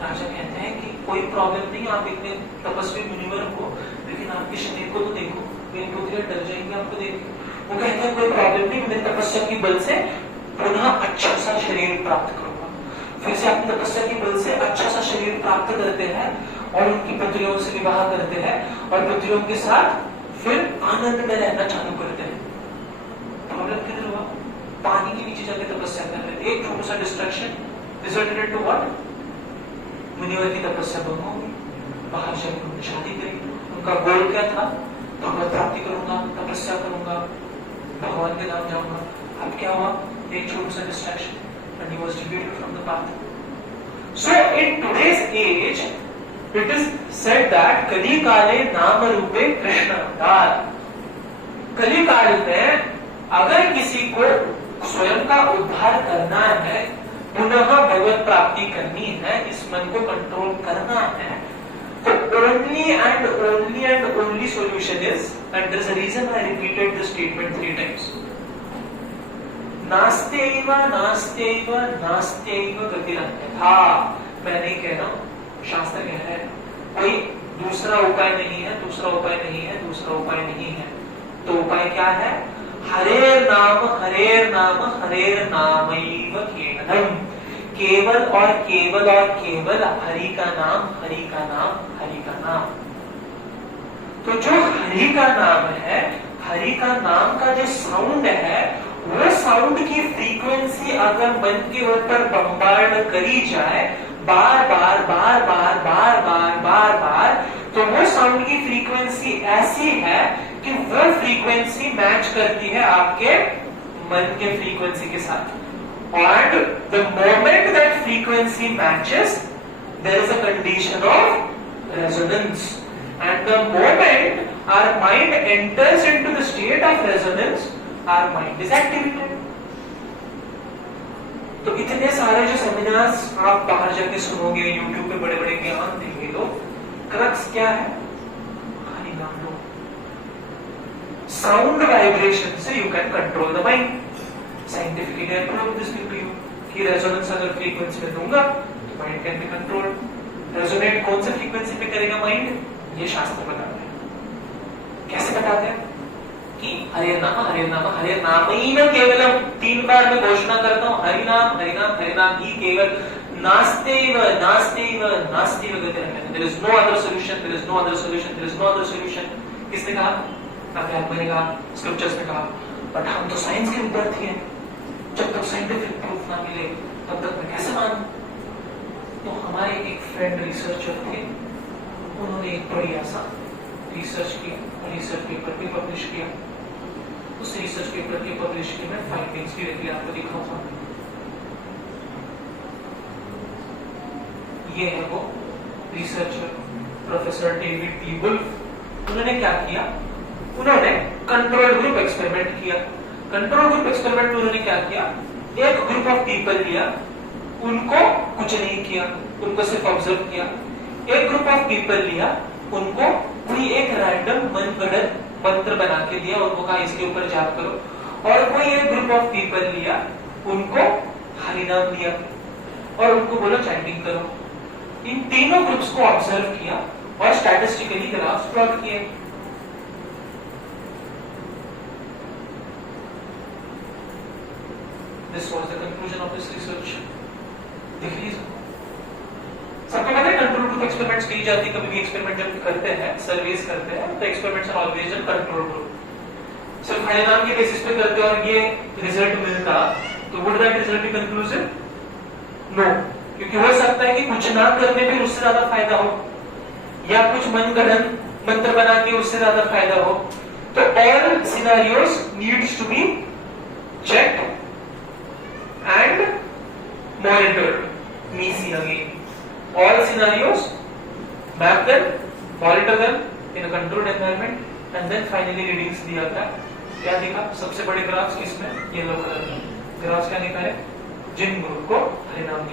राजा कहते हैं कि कोई प्रॉब्लम नहीं, आप इतने तपस्वी मुनिवर हो, लेकिन आपके शरीर को तो देखो, मेरी पुत्रियां डर जाएंगी आपको देख। वो कहते हैं कोई प्रॉब्लम नहीं, मैं तपस्या की बल से पुनः अच्छा सा शरीर प्राप्त करूंगा। फिर से अपनी तपस्या की बल से अच्छा सा शरीर प्राप्त करते हैं और उनकी पुत्रियों से विवाह करते हैं, और पुत्रियों के साथ फिर आनंद में रहना चालू करते हैं। प्रॉब्लम किधर हुआ? पानी के नीचे जाके तपस्या कर रहे थे, एक छोटा सा डिस्ट्रैक्शन रिजल्टेड इनटू व्हाट? मुनिवर की तपस्या भंग हो गई, बाहर जाकर उन्होंने शादी करी। उनका गोल क्या था? भगवत प्राप्ति करूंगा, तपस्या करूंगा, भगवान के नाम जाऊंगा। अब क्या हुआ? एक छोटा सा distraction, and he was deviated from the path. So in today's age, it is said that कली काले नाम रूपे कृष्ण अवतार। कली काल में अगर किसी को स्वयं का उद्धार करना है, पुनः भगवत प्राप्ति करनी है, इस मन को कंट्रोल करना है, तो only and only solution is, and there is a reason I repeated this statement 3 times. नास्त्यैव नास्त्यैव नास्त्यैव गतिरन्यथा। मैं नहीं कह रहा हूं, शास्त्र कह रहा है, कोई दूसरा उपाय नहीं है, दूसरा उपाय नहीं है, दूसरा उपाय नहीं है। तो उपाय क्या है? हरेर नाम हरेर नामैव केवलम, केवल और केवल और केवल हरि का नाम, हरि का नाम, हरि का नाम। तो जो हरि का नाम है, हरि का नाम का जो साउंड है, वो साउंड की फ्रीक्वेंसी अगर मन के ऊपर बम्बार्ड करी जाए बार बार बार बार बार बार बार बार, तो वो साउंड की फ्रीक्वेंसी ऐसी है कि वो फ्रीक्वेंसी मैच करती है आपके मन के फ्रीक्वेंसी के साथ। And the moment that frequency matches, there is a condition of resonance. And the moment our mind enters into the state of resonance, our mind is activated. तो इतने सारे जो सेमिनार्स आप बाहर जाके सुनोगे, YouTube पे बड़े बड़े ज्ञान देंगे लोग, क्रक्स क्या है? हरि नाम लो। साउंड वाइब्रेशन से you can control the mind. Scientifically prove this to you कि रेजोनेंस अगर फ्रीक्वेंसी में दूंगा तो mind can be controlled. Resonate कौन से फ्रीक्वेंसी पे करेगा माइंड, ये शास्त्र बताते हैं। कैसे बताते हैं? कि हरे नाम हरे नाम हरे नाम ही न केवलम, 3 बार मैं घोषणा करता हूँ, हरि नाम हरि नाम हरि नाम ही केवल, नास्तेव नास्तेव नास्तेव गतिर्न्यः, there is no other solution, there is no other solution, there is no other solution. किसने कहा? अध्यात्म ने कहा, स्क्रिप्चर्स ने कहा। बट हम तो साइंस के विद्यार्थी हैं, जब तक साइंटिफिक प्रूफ ना मिले तब तक मैं कैसे मानूं? तो हमारे एक फ्रेंड रिसर्चर थे, उन्होंने एक बढ़िया सा रिसर्च किया, रिसर्च पेपर भी पब्लिश किया। उस रिसर्च पेपर के पब्लिश की मैं फाइंडिंग्स भी देखिए आपको दिखाऊंगा। ये है वो researcher professor David D Wolf. उन्होंने क्या किया? उन्होंने कंट्रोल ग्रुप एक्सपेरिमेंट किया। कंट्रोल ग्रुप एक्सपेरिमेंट में उन्होंने क्या किया? एक ग्रुप ऑफ पीपल लिया, उनको कुछ नहीं किया, उनको सिर्फ ऑब्जर्व किया। एक ग्रुप ऑफ पीपल लिया, उनको कोई एक रैंडम मनगढ़ंत मंत्र बना के दिया, उनको कहा इसके ऊपर जाप करो। और कोई एक ग्रुप ऑफ पीपल लिया, उनको हरि नाम दिया और उनको बोलो चैंटिंग करो। इन तीनों ग्रुप्स को ऑब्जर्व किया और स्टैटिस्टिकली ग्राफ्स प्लॉट किए। This was the conclusion of this research. देखिए सबको पता है कंट्रोल ग्रुप एक्सपेरिमेंट्स की जाती है। कभी भी एक्सपेरिमेंट जब करते हैं, सर्वेस करते हैं, तो experiments are always in control group. सिर्फ हरि नाम के बेसिस पे करते और ये रिजल्ट मिलता, तो would that result be conclusive? No, क्योंकि हो सकता है कि कुछ ना करने पे उससे ज्यादा फायदा हो, या कुछ मनगढ़ंत मंत्र बना के उससे ज्यादा फायदा हो। तो all scenarios needs to be checked and monitored. Me see again. All scenarios, map them, monitor them in a controlled environment, and then finally readings दिया था। क्या दिखा? सबसे बड़े ग्राफ्स किसमें? येलो कलर में। ग्राफ्स क्या दिखा है? जिन ग्रुप को हरि नाम